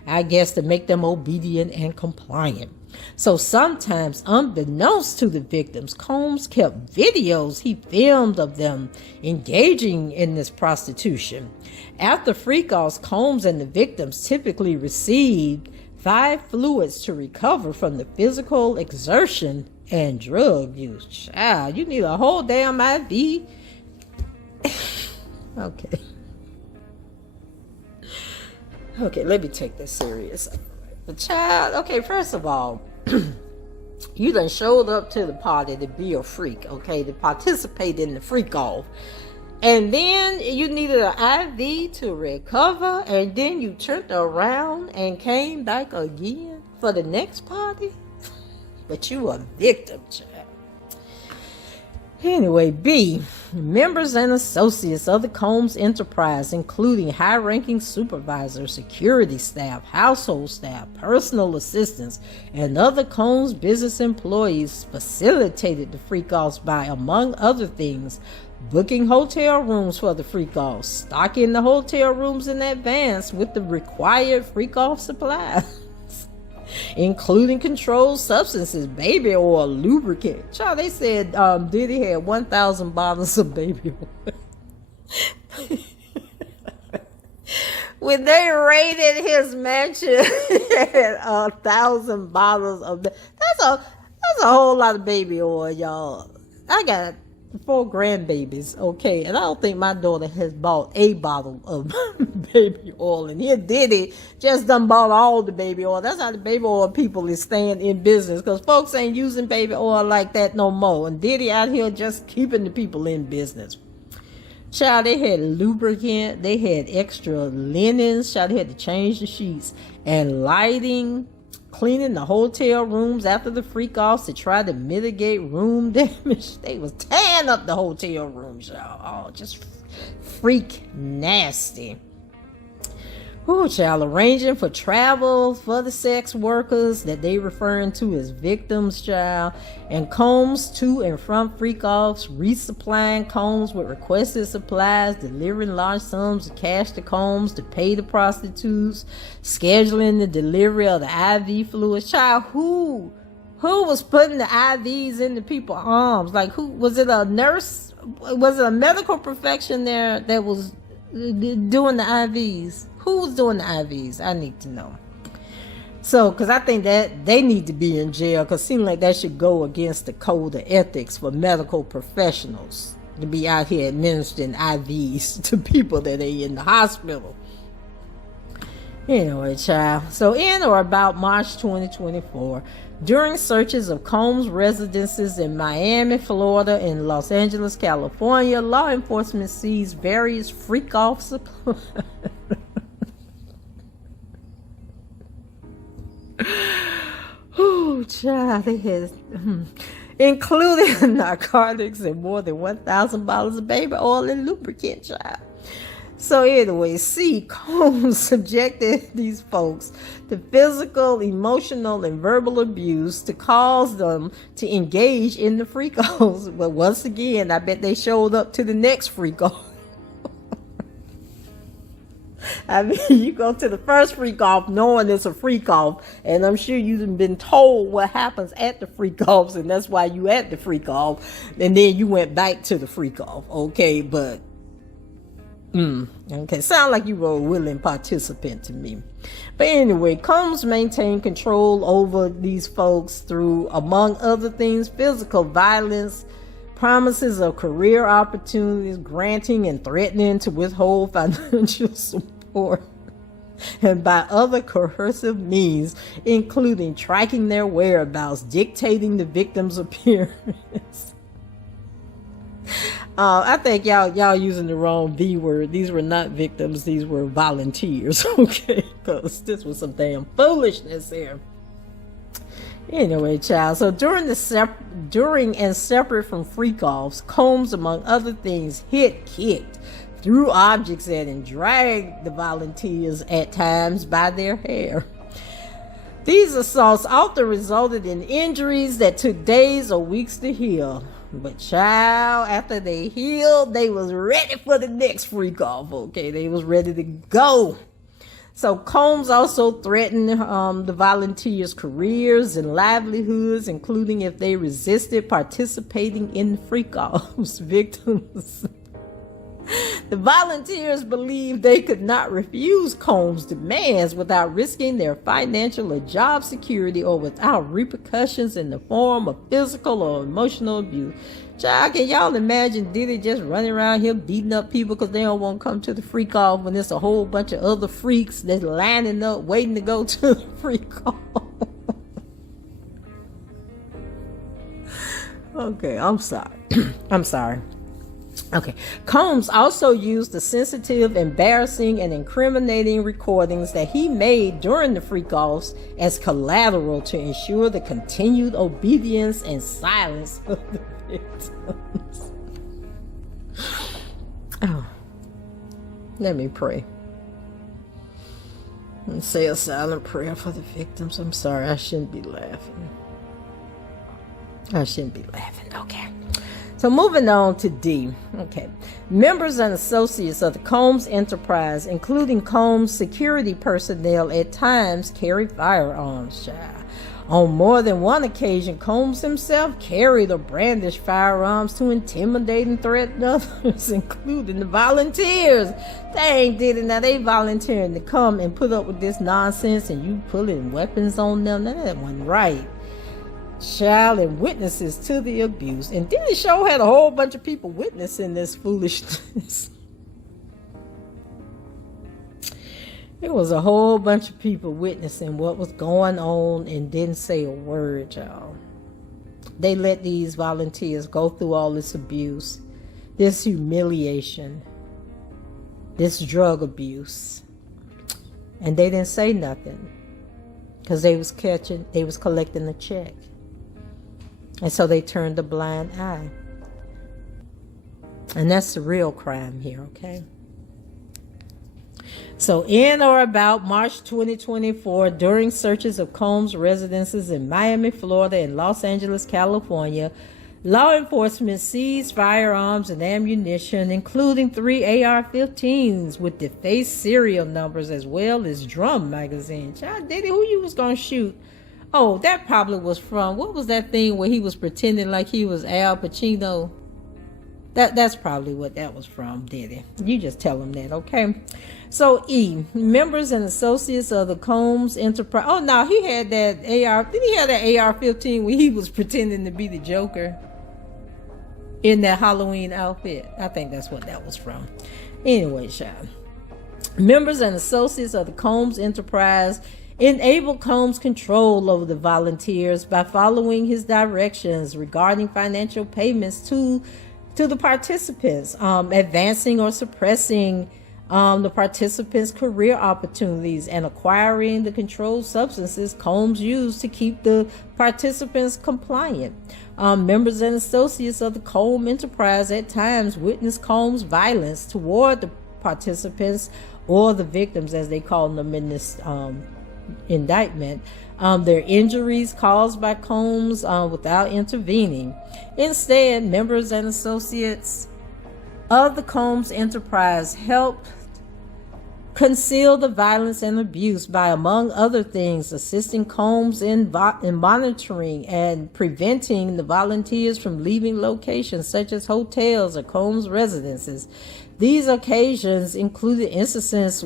I guess to make them obedient and compliant. So sometimes, unbeknownst to the victims, Combs kept videos he filmed of them engaging in this prostitution. After freak-offs, Combs and the victims typically received 5 fluids to recover from the physical exertion and drug use. Child, you need a whole damn IV. Okay. Okay, let me take this serious. The child, okay, first of all, you done showed up to the party to be a freak, okay, to participate in the freak-off. And then you needed an IV to recover, and then you turned around and came back again for the next party? But you a victim, child. Anyway, B, members and associates of the Combs enterprise, including high-ranking supervisors, security staff, household staff, personal assistants, and other Combs business employees, facilitated the freak-offs by, among other things, booking hotel rooms for the freak-offs, stocking the hotel rooms in advance with the required freak-off supplies, including controlled substances, baby oil, lubricant. Child, they said Diddy had 1,000 bottles of baby oil. When they raided his mansion, he had 1,000 bottles of that's a whole lot of baby oil, y'all. I got 4 grandbabies, okay, and I don't think my daughter has bought a bottle of baby oil, and here Diddy just done bought all the baby oil. That's how the baby oil people is staying in business, because folks ain't using baby oil like that no more, and Diddy out here just keeping the people in business. Child, they had lubricant, they had extra linens, child, they had to change the sheets, and lighting, cleaning the hotel rooms after the freak-offs to try to mitigate room damage. They was tearing up the hotel rooms, y'all. Oh, just freak nasty. Ooh, child, arranging for travel for the sex workers that they referring to as victims, child, and Combs to and from freak-offs, resupplying Combs with requested supplies, delivering large sums of cash to Combs to pay the prostitutes, scheduling the delivery of the IV fluids. Child, who Who was putting the IVs in the people's arms? Like, who was it? A nurse? Was it a medical profession there that was doing the IVs? Who was doing the IVs? I need to know. So, because I think that they need to be in jail, because it seems like that should go against the code of ethics for medical professionals to be out here administering IVs to people that are in the hospital. Anyway, child. So, in or about March 2024, during searches of Combs' residences in Miami, Florida, and Los Angeles, California, law enforcement seized various freak-off supplies. Oh, child, they had, including narcotics and more than 1,000 bottles of baby oil and lubricant, child. So anyway, Combs subjected these folks to physical, emotional, and verbal abuse to cause them to engage in the freak-offs. But once again, I bet they showed up to the next freak-off. I mean, you go to the first freak-off knowing it's a freak-off, and I'm sure you've been told what happens at the freak-offs, and that's why you at the freak-off, and then you went back to the freak-off, okay? But, okay, sound like you were a willing participant to me. But anyway, Combs maintained control over these folks through, among other things, physical violence, promises of career opportunities, granting and threatening to withhold financial support, and by other coercive means, including tracking their whereabouts, dictating the victim's appearance. I think y'all using the wrong V word. These were not victims, these were volunteers, okay? Because this was some damn foolishness here. Anyway, child, so during and separate from freak-offs, Combs, among other things, kicked, threw objects at, and dragged the volunteers at times by their hair. These assaults often resulted in injuries that took days or weeks to heal. But child, after they healed, they was ready for the next freak-off, okay? They was ready to go. So Combs also threatened the volunteers' careers and livelihoods, including if they resisted participating in freak-offs. Victims. The volunteers believed they could not refuse Combs' demands without risking their financial or job security or without repercussions in the form of physical or emotional abuse. Child, can y'all imagine Diddy just running around here beating up people because they don't want to come to the freak off when there's a whole bunch of other freaks that's lining up waiting to go to the freak off? Okay, I'm sorry. I'm sorry. Okay. Combs also used the sensitive, embarrassing, and incriminating recordings that he made during the freak-offs as collateral to ensure the continued obedience and silence of the victims. Oh, let me pray. And say a silent prayer for the victims. I'm sorry, I shouldn't be laughing. Okay. So moving on to D. Okay. Members and associates of the Combs enterprise, including Combs security personnel, at times carried firearms, child. On more than one occasion, Combs himself carried or brandished firearms to intimidate and threaten others, including the volunteers. Dang, Diddy, now they volunteering to come and put up with this nonsense, and you pulling weapons on them. Now that wasn't right. Child, and witnesses to the abuse. And Diddy show had a whole bunch of people witnessing this foolishness. It was a whole bunch of people witnessing what was going on and didn't say a word, y'all. They let these volunteers go through all this abuse, this humiliation, this drug abuse, and they didn't say nothing because they was collecting the check. And so they turned a blind eye. And that's the real crime here, okay? So in or about March 2024, during searches of Combs' residences in Miami, Florida, and Los Angeles, California, law enforcement seized firearms and ammunition, including 3 AR-15s with defaced serial numbers, as well as drum magazines. Child, Diddy, who you was going to shoot Oh, that probably was from, what was that thing where he was pretending like he was Al Pacino? That's probably what that was from, Diddy. You just tell him that, okay? So E, members and associates of the Combs Enterprise. Oh no, he had that AR. Did he have that AR-15 when he was pretending to be the Joker in that Halloween outfit? I think that's what that was from. Anyway, child. Members and associates of the Combs Enterprise enable Combs control over the volunteers by following his directions regarding financial payments to the participants, advancing or suppressing the participants' career opportunities, and acquiring the controlled substances Combs used to keep the participants compliant. Members and associates of the Combs Enterprise at times witness Combs' violence toward the participants or the victims, as they call them in this indictment, their injuries caused by Combs without intervening. Instead, members and associates of the Combs Enterprise helped conceal the violence and abuse by, among other things, assisting Combs in monitoring and preventing the volunteers from leaving locations such as hotels or Combs residences. These occasions included instances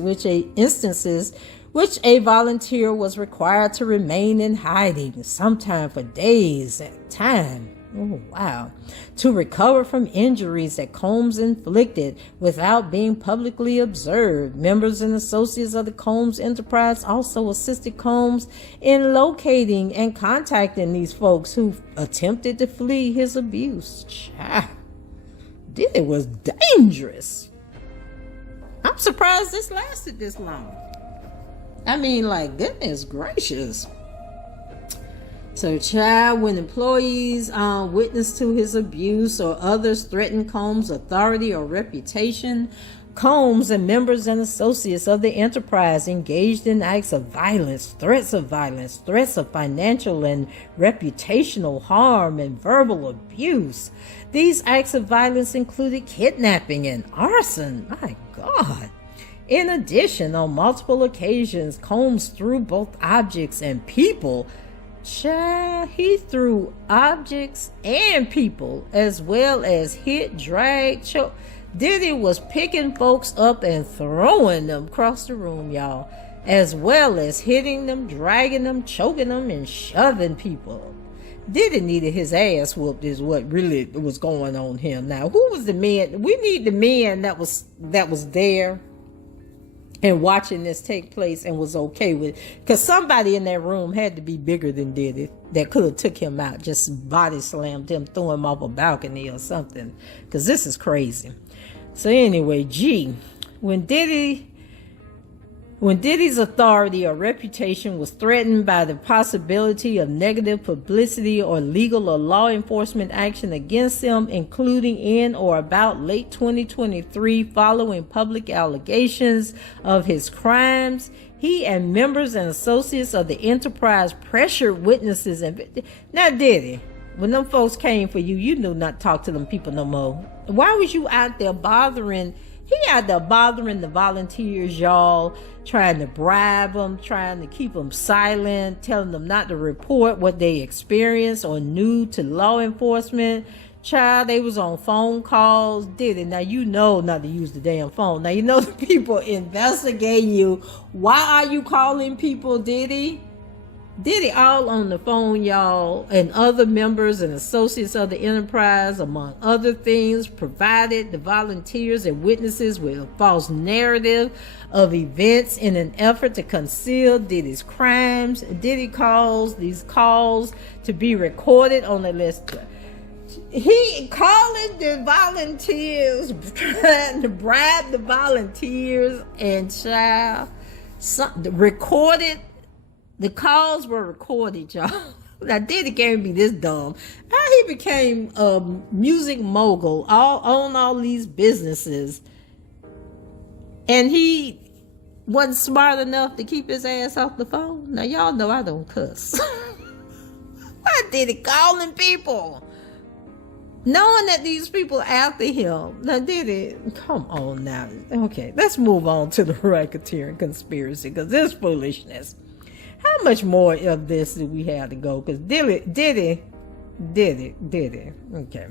which a volunteer was required to remain in hiding, sometimes for days at a time. Oh, wow. To recover from injuries that Combs inflicted without being publicly observed. Members and associates of the Combs Enterprise also assisted Combs in locating and contacting these folks who attempted to flee his abuse. It was dangerous. I'm surprised this lasted this long. I mean, like, goodness gracious. So, child, when employees witness to his abuse or others threaten Combs' authority or reputation, Combs and members and associates of the enterprise engaged in acts of violence, threats of financial and reputational harm, and verbal abuse. These acts of violence included kidnapping and arson. My God. In addition, on multiple occasions, Combs threw both objects and people. Child, he threw objects and people, as well as hit, drag, choke. Diddy was picking folks up and throwing them across the room, y'all, as well as hitting them, dragging them, choking them, and shoving people. Diddy needed his ass whooped is what really was going on here. Now, who was the man? We need the man that was there and watching this take place and was okay with it. Because somebody in that room had to be bigger than Diddy that could have took him out, just body slammed him, threw him off a balcony or something. Because this is crazy. So anyway, G, when Diddy's authority or reputation was threatened by the possibility of negative publicity or legal or law enforcement action against him, including in or about late 2023 following public allegations of his crimes, he and members and associates of the enterprise pressured witnesses. Now, Diddy, when them folks came for you, you knew not to talk to them people no more. Why was you out there bothering? He out there bothering the volunteers, y'all, trying to bribe them, trying to keep them silent, telling them not to report what they experienced or knew to law enforcement. Child, they was on phone calls. Diddy, now you know not to use the damn phone. Now you know the people investigating you. Why are you calling people, Diddy? Diddy all on the phone, y'all, and other members and associates of the enterprise, among other things, provided the volunteers and witnesses with a false narrative of events in an effort to conceal Diddy's crimes. Diddy calls these calls to be recorded on the list. He calling the volunteers, trying to bribe the volunteers, and child, recorded. The calls were recorded, y'all. Now, Diddy can't be this dumb. How he became a music mogul, own all these businesses, and he wasn't smart enough to keep his ass off the phone? Now, y'all know I don't cuss. Why Diddy calling people? Knowing that these people after him. Now, Diddy, come on now. Okay, let's move on to the racketeering conspiracy, because this foolishness. How much more of this do we have to go? Because Diddy. Okay.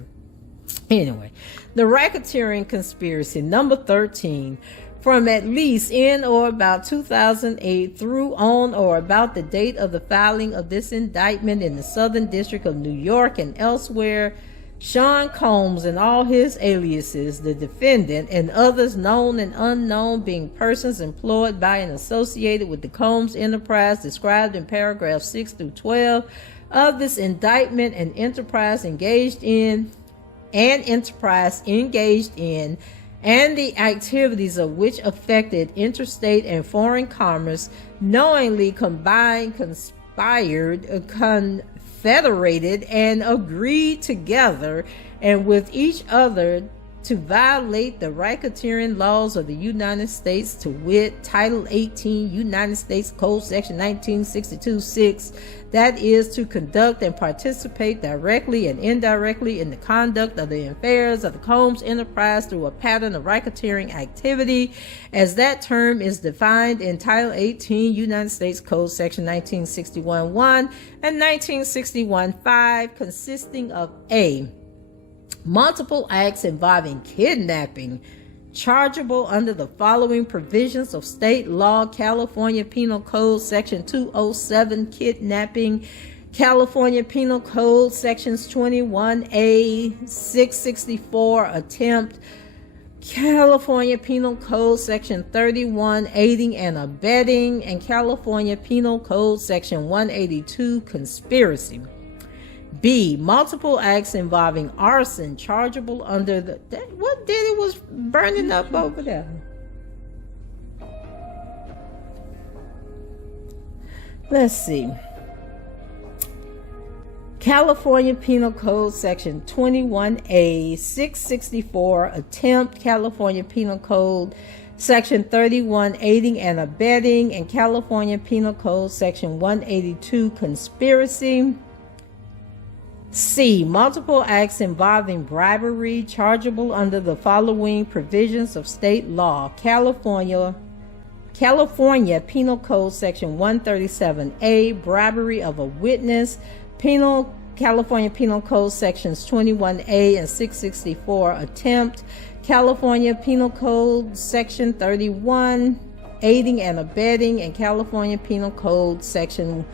Anyway, the racketeering conspiracy, number 13, from at least in or about 2008 through on or about the date of the filing of this indictment in the Southern District of New York and elsewhere, Sean Combs and all his aliases, the defendant, and others known and unknown, being persons employed by and associated with the Combs enterprise described in paragraphs 6 through 12 of this indictment, and enterprise engaged in, and the activities of which affected interstate and foreign commerce, knowingly combined, conspired, confederated, and agreed together and with each other to violate the racketeering laws of the United States, to wit, Title 18, United States Code, Section 1962-6, that is, to conduct and participate directly and indirectly in the conduct of the affairs of the Combs enterprise through a pattern of racketeering activity, as that term is defined in Title 18, United States Code, Section 1961-1 and 1961-5, consisting of A, multiple acts involving kidnapping, chargeable under the following provisions of state law: California Penal Code Section 207, kidnapping; California Penal Code Sections 21A, 664, attempt; California Penal Code Section 31, aiding and abetting; and California Penal Code Section 182, conspiracy. B, multiple acts involving arson, chargeable under the... What Diddy was burning up over there? Let's see. California Penal Code Section 21A, 664, attempt; California Penal Code Section 31, aiding and abetting; and California Penal Code Section 182, conspiracy. C, multiple acts involving bribery, chargeable under the following provisions of state law: California Penal Code Section 137A, bribery of a witness; California Penal Code Sections 21A and 664, attempt; California Penal Code Section 31, aiding and abetting; and California Penal Code Section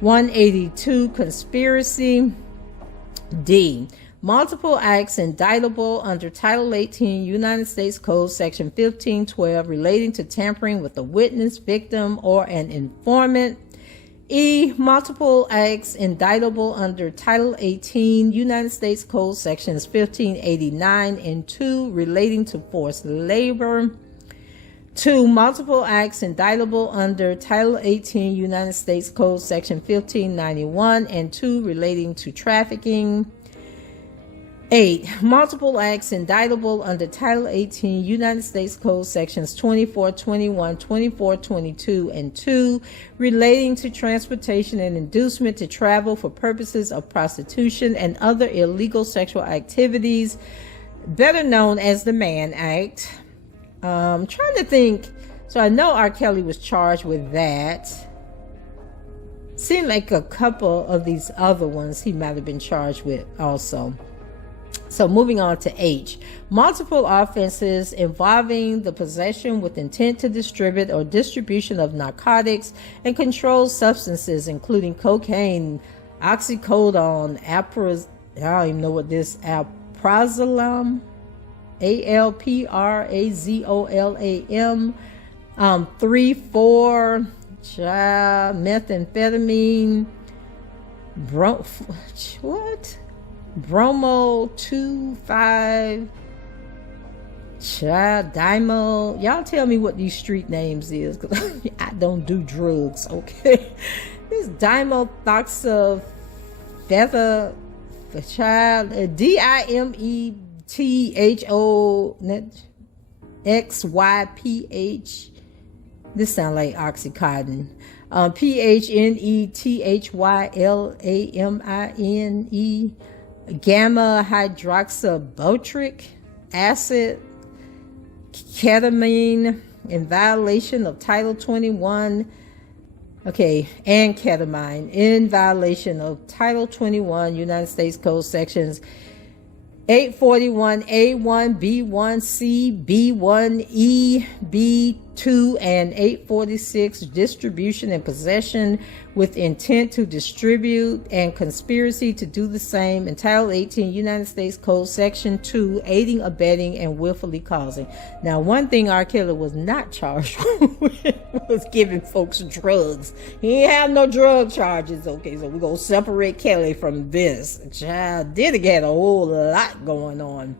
182, conspiracy. D, multiple acts indictable under Title 18 United States Code Section 1512 relating to tampering with a witness, victim, or an informant. E, multiple acts indictable under Title 18 United States Code Sections 1589 and 2 relating to forced labor. 2, multiple acts indictable under Title 18 United States Code Section 1591 and 2 relating to trafficking. 8, multiple acts indictable under Title 18 United States Code Sections 2421, 2422, and 2 relating to transportation and inducement to travel for purposes of prostitution and other illegal sexual activities, better known as the Mann Act. Trying to think. So I know R. Kelly was charged with that. Seemed like a couple of these other ones he might have been charged with also. So moving on to H, multiple offenses involving the possession with intent to distribute or distribution of narcotics and controlled substances, including cocaine, oxycodone, I don't even know what this, alprazolam, ALPRAZOLAM, 3,4, methamphetamine, bromo 2,5, Dymo. Y'all tell me what these street names is, because I don't do drugs, okay? This dimethylxyphenol, DIMETHOXYPH. This sounds like Oxycontin. PHNETHYLAMINE, gamma hydroxybutyric acid, ketamine, in violation of Title 21 Okay, and ketamine in violation of Title 21 United States Code sections 841A1, B1C, B1E, B2, and 846, distribution and possession with intent to distribute, and conspiracy to do the same, and Title 18 United States Code Section 2, aiding, abetting, and willfully causing. Now, one thing R. Kelly was not charged with was giving folks drugs. He ain't have no drug charges. Okay, so we're going to separate Kelly from this. Child, Diddy had a whole lot going on.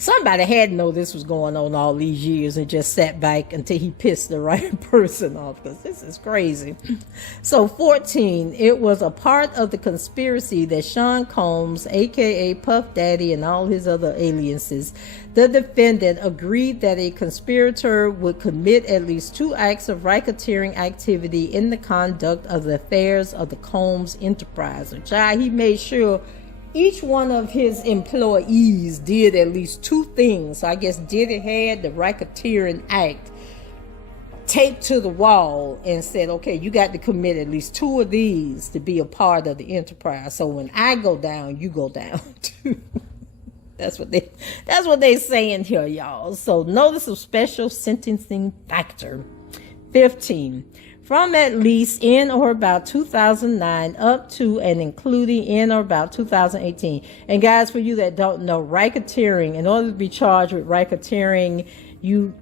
Somebody had to know this was going on all these years and just sat back until he pissed the right person off, because this is crazy. So 14, it was a part of the conspiracy that Sean Combs, aka Puff Daddy, and all his other aliases, the defendant, agreed that a conspirator would commit at least 2 acts of racketeering activity in the conduct of the affairs of the Combs enterprise. Which he made sure each one of his employees did at least 2 things. So I guess Diddy had the racketeering act taped to the wall and said, okay, you got to commit at least 2 of these to be a part of the enterprise. So when I go down, you go down too. That's what they saying here, y'all. So notice of special sentencing factor. 15. From at least in or about 2009 up to and including in or about 2018. And guys, for you that don't know, racketeering, in order to be charged with racketeering, you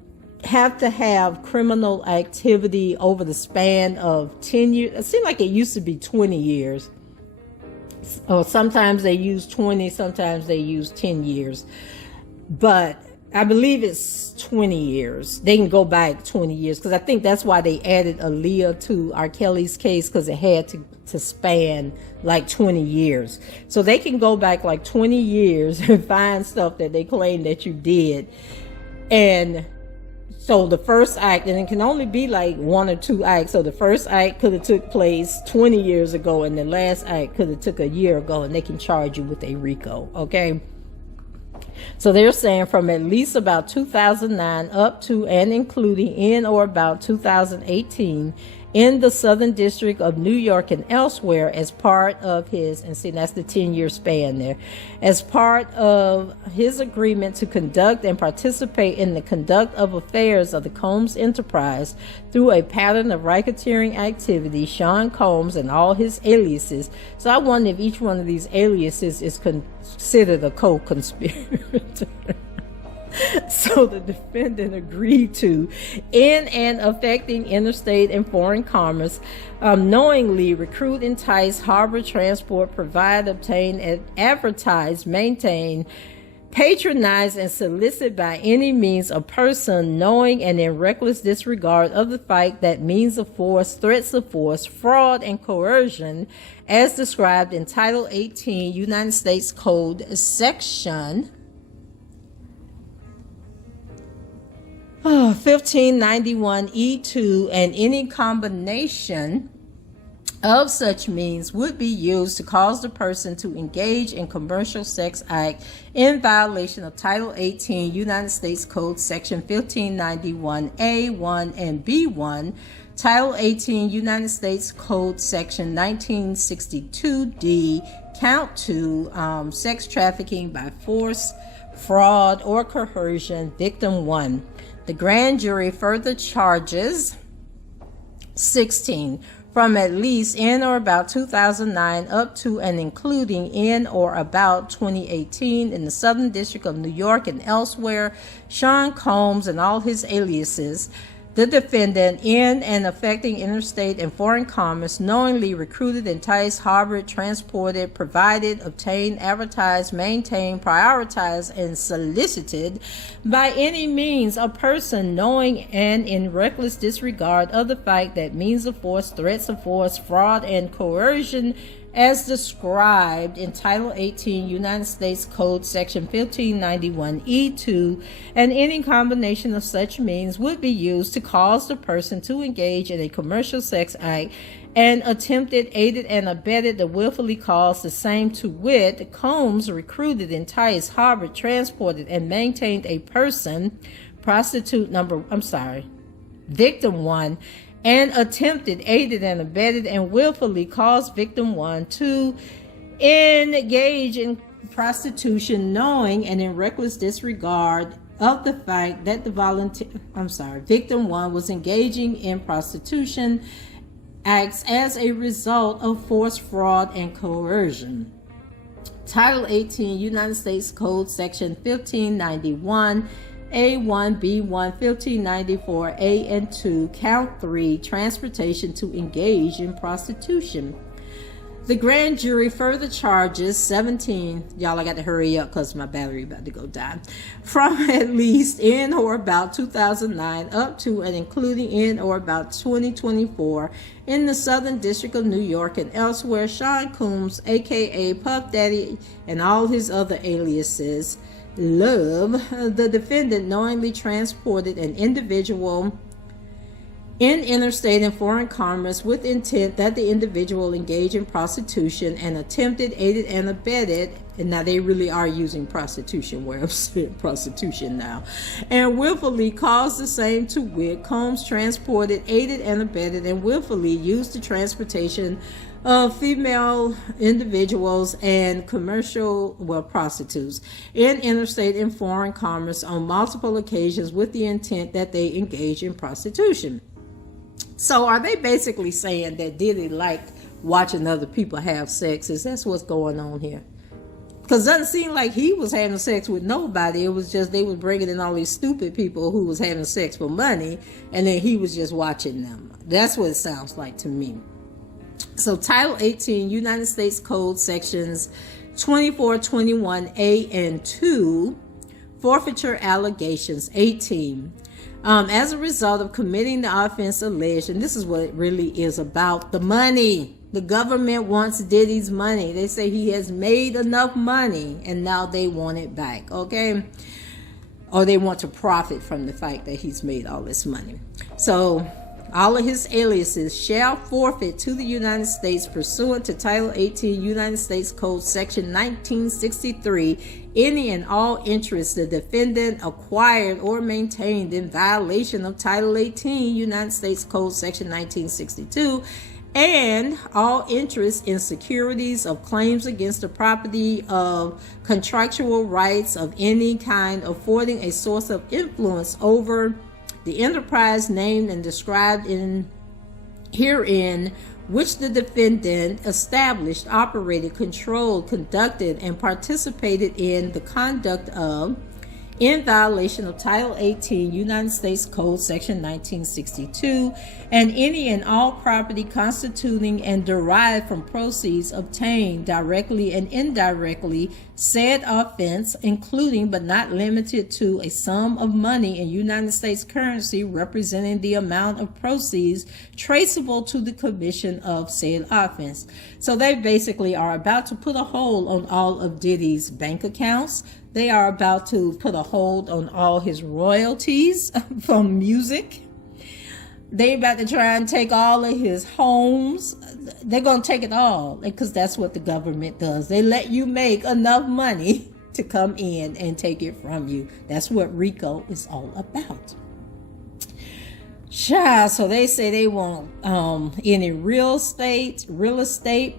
have to have criminal activity over the span of 10 years. It seemed like it used to be 20 years. Or sometimes they use 20, sometimes they use 10 years. But I believe it's 20 years. They can go back 20 years, because I think that's why they added Aaliyah to R. Kelly's case, because it had to span like 20 years. So they can go back like 20 years and find stuff that they claim that you did. And so the first act, and it can only be like 1 or 2 acts. So the first act could have took place 20 years ago, and the last act could have took a year ago, and they can charge you with a RICO. Okay. So they're saying from at least about 2009 up to and including in or about 2018 in the Southern District of New York and elsewhere as part of his, and see, that's the 10-year span there, as part of his agreement to conduct and participate in the conduct of affairs of the Combs enterprise through a pattern of racketeering activity, Sean Combs and all his aliases. So I wonder if each one of these aliases is considered a co-conspirator. So the defendant agreed to, in and affecting interstate and foreign commerce, knowingly recruit, entice, harbor, transport, provide, obtain, advertise, maintain, patronize, and solicit by any means a person knowing and in reckless disregard of the fact that means of force, threats of force, fraud, and coercion, as described in Title 18 United States Code Section 1591E2, and any combination of such means would be used to cause the person to engage in commercial sex act in violation of Title 18 United States Code Section 1591A1 and B1, Title 18 United States Code Section 1962D, Count 2, sex trafficking by force, fraud, or coercion, Victim 1. The grand jury further charges 16. From at least in or about 2009 up to and including in or about 2018 in the Southern District of New York and elsewhere, Sean Combs and all his aliases, the defendant, in and affecting interstate and foreign commerce, knowingly recruited, enticed, harbored, transported, provided, obtained, advertised, maintained, prioritized, and solicited by any means a person knowing and in reckless disregard of the fact that means of force, threats of force, fraud, and coercion as described in Title 18 United States Code Section 1591E2, and any combination of such means would be used to cause the person to engage in a commercial sex act and attempted, aided, and abetted the willfully caused the same, to wit, Combs recruited, enticed, harbored, transported, and maintained a person, Victim 1, and attempted, aided and abetted, and willfully caused victim 1 to engage in prostitution, knowing and in reckless disregard of the fact that victim 1 was engaging in prostitution acts as a result of force, fraud, and coercion. Title 18 United States Code Section 1591 A1, B1, 1594 A and 2, Count 3, transportation to engage in prostitution. The grand jury further charges 17, y'all, I got to hurry up because my battery about to go die, from at least in or about 2009 up to and including in or about 2024 in the Southern District of New York and elsewhere. Sean Combs, aka Puff Daddy, and all his other aliases, Love, the defendant, knowingly transported an individual in interstate and foreign commerce with intent that the individual engage in prostitution and attempted, aided, and abetted, and now they really are using prostitution where I'm saying prostitution now, and willfully caused the same, to wit, Combs transported, aided, and abetted, and willfully used the transportation of female individuals and prostitutes in interstate and foreign commerce on multiple occasions with the intent that they engage in prostitution. So are they basically saying that Diddy liked watching other people have sex? Is that what's going on here? Because it doesn't seem like he was having sex with nobody. It was just they was bringing in all these stupid people who was having sex for money, and then he was just watching them. That's what it sounds like to me. So Title 18 United States Code Sections 2421A and 2, Forfeiture allegations 18. As a result of committing the offense alleged, and this is what it really is about, the money. The government wants Diddy's money. They say he has made enough money and now they want it back, okay? Or they want to profit from the fact that he's made all this money. So all of his aliases shall forfeit to the United States pursuant to Title 18 United States Code Section 1963 any and all interests the defendant acquired or maintained in violation of Title 18 United States Code Section 1962 and all interest in securities of claims against the property of contractual rights of any kind affording a source of influence over the enterprise named and described in herein, which the defendant established, operated, controlled, conducted, and participated in the conduct of, in violation of Title 18 United States Code Section 1962, and any and all property constituting and derived from proceeds obtained directly and indirectly said offense, including but not limited to a sum of money in United States currency representing the amount of proceeds traceable to the commission of said offense. So they basically are about to put a hold on all of Diddy's bank accounts. They are about to put a hold on all his royalties from music. They about to try and take all of his homes. They're going to take it all because that's what the government does. They let you make enough money to come in and take it from you. That's what RICO is all about. So they say they want any real estate,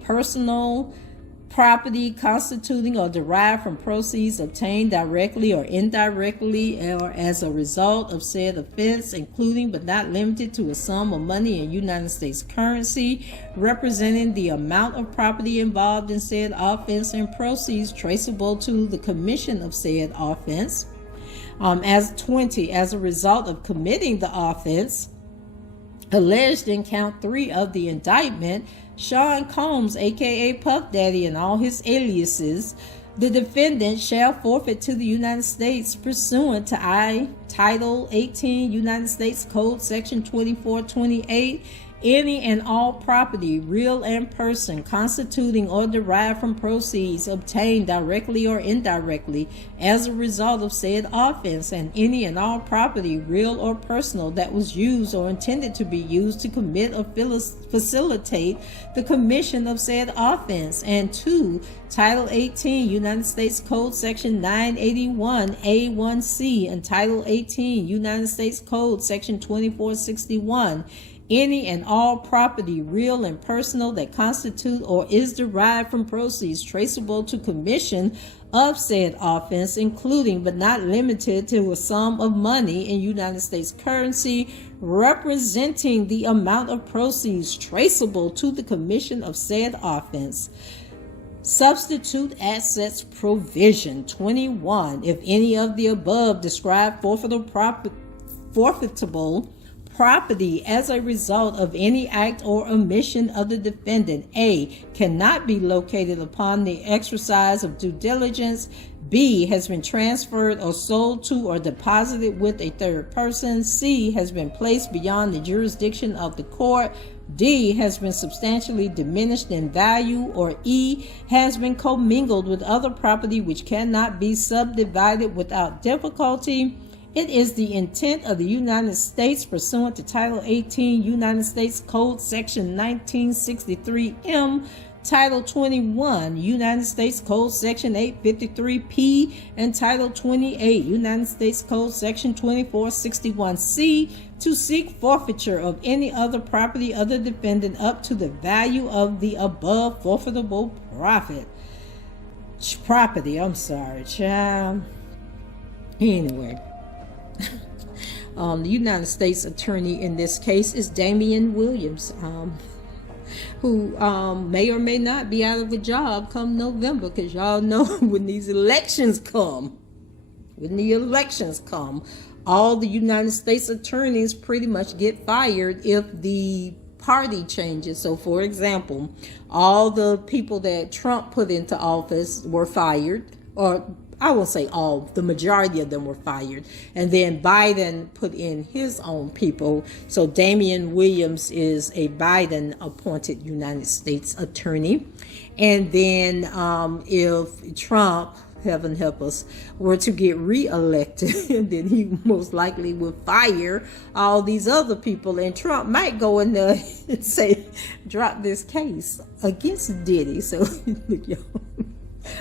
personal property constituting or derived from proceeds obtained directly or indirectly or as a result of said offense, including but not limited to a sum of money in United States currency representing the amount of property involved in said offense and proceeds traceable to the commission of said offense. As a result of committing the offense alleged in count 3 of the indictment, Sean Combs, aka Puff Daddy, and all his aliases, the defendant shall forfeit to the United States pursuant to Title 18 United States Code Section 2428 any and all property, real and person, constituting or derived from proceeds obtained directly or indirectly as a result of said offense, and any and all property, real or personal, that was used or intended to be used to commit or facilitate the commission of said offense. And 2, Title 18 United States Code Section 981 A1C and Title 18 United States Code Section 2461 any and all property, real and personal, that constitute or is derived from proceeds traceable to commission of said offense, including but not limited to a sum of money in United States currency representing the amount of proceeds traceable to the commission of said offense. Substitute assets provision 21. If any of the above described forfeitable property as a result of any act or omission of the defendant, A, cannot be located upon the exercise of due diligence, B, has been transferred or sold to or deposited with a third person, C, has been placed beyond the jurisdiction of the court, D, has been substantially diminished in value, or E, has been commingled with other property which cannot be subdivided without difficulty. It is the intent of the United States, pursuant to Title 18 United States Code Section 1963M, Title 21 United States Code Section 853P, and Title 28 United States Code Section 2461C, to seek forfeiture of any other property of the defendant up to the value of the above forfeitable property. Child. Anyway. The United States attorney in this case is Damian Williams, who may or may not be out of a job come November, because y'all know when the elections come, all the United States attorneys pretty much get fired if the party changes. So, for example, all the people that Trump put into office were fired, or I won't say all, the majority of them were fired. And then Biden put in his own people. So Damian Williams is a Biden appointed United States attorney. And then if Trump, heaven help us, were to get reelected, then he most likely would fire all these other people. And Trump might go in there and say, drop this case against Diddy. So, y'all.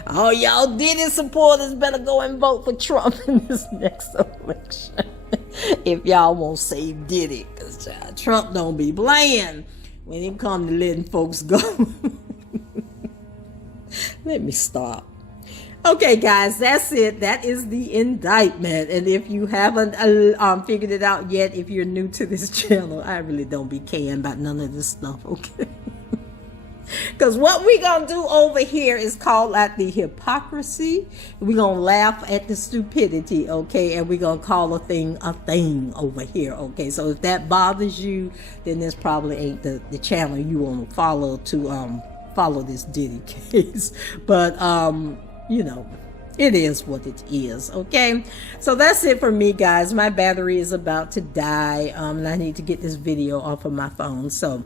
All y'all Diddy supporters better go and vote for Trump in this next election if y'all won't save Diddy, because Trump don't be playing when it comes to letting folks go. Let me stop. Okay, guys, that's it. That is the indictment. And if you haven't figured it out yet, if you're new to this channel, I really don't be caring about none of this stuff, okay? Because what we're going to do over here is call out the hypocrisy. We're going to laugh at the stupidity, okay? And we're going to call a thing over here, okay? So if that bothers you, then this probably ain't the channel you want to follow this Diddy case. But, you know, it is what it is, okay? So that's it for me, guys. My battery is about to die, and I need to get this video off of my phone. So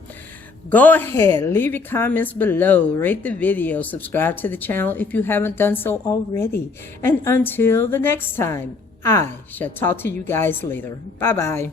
go ahead, leave your comments below, rate the video, subscribe to the channel if you haven't done so already. And until the next time, I shall talk to you guys later. Bye-bye.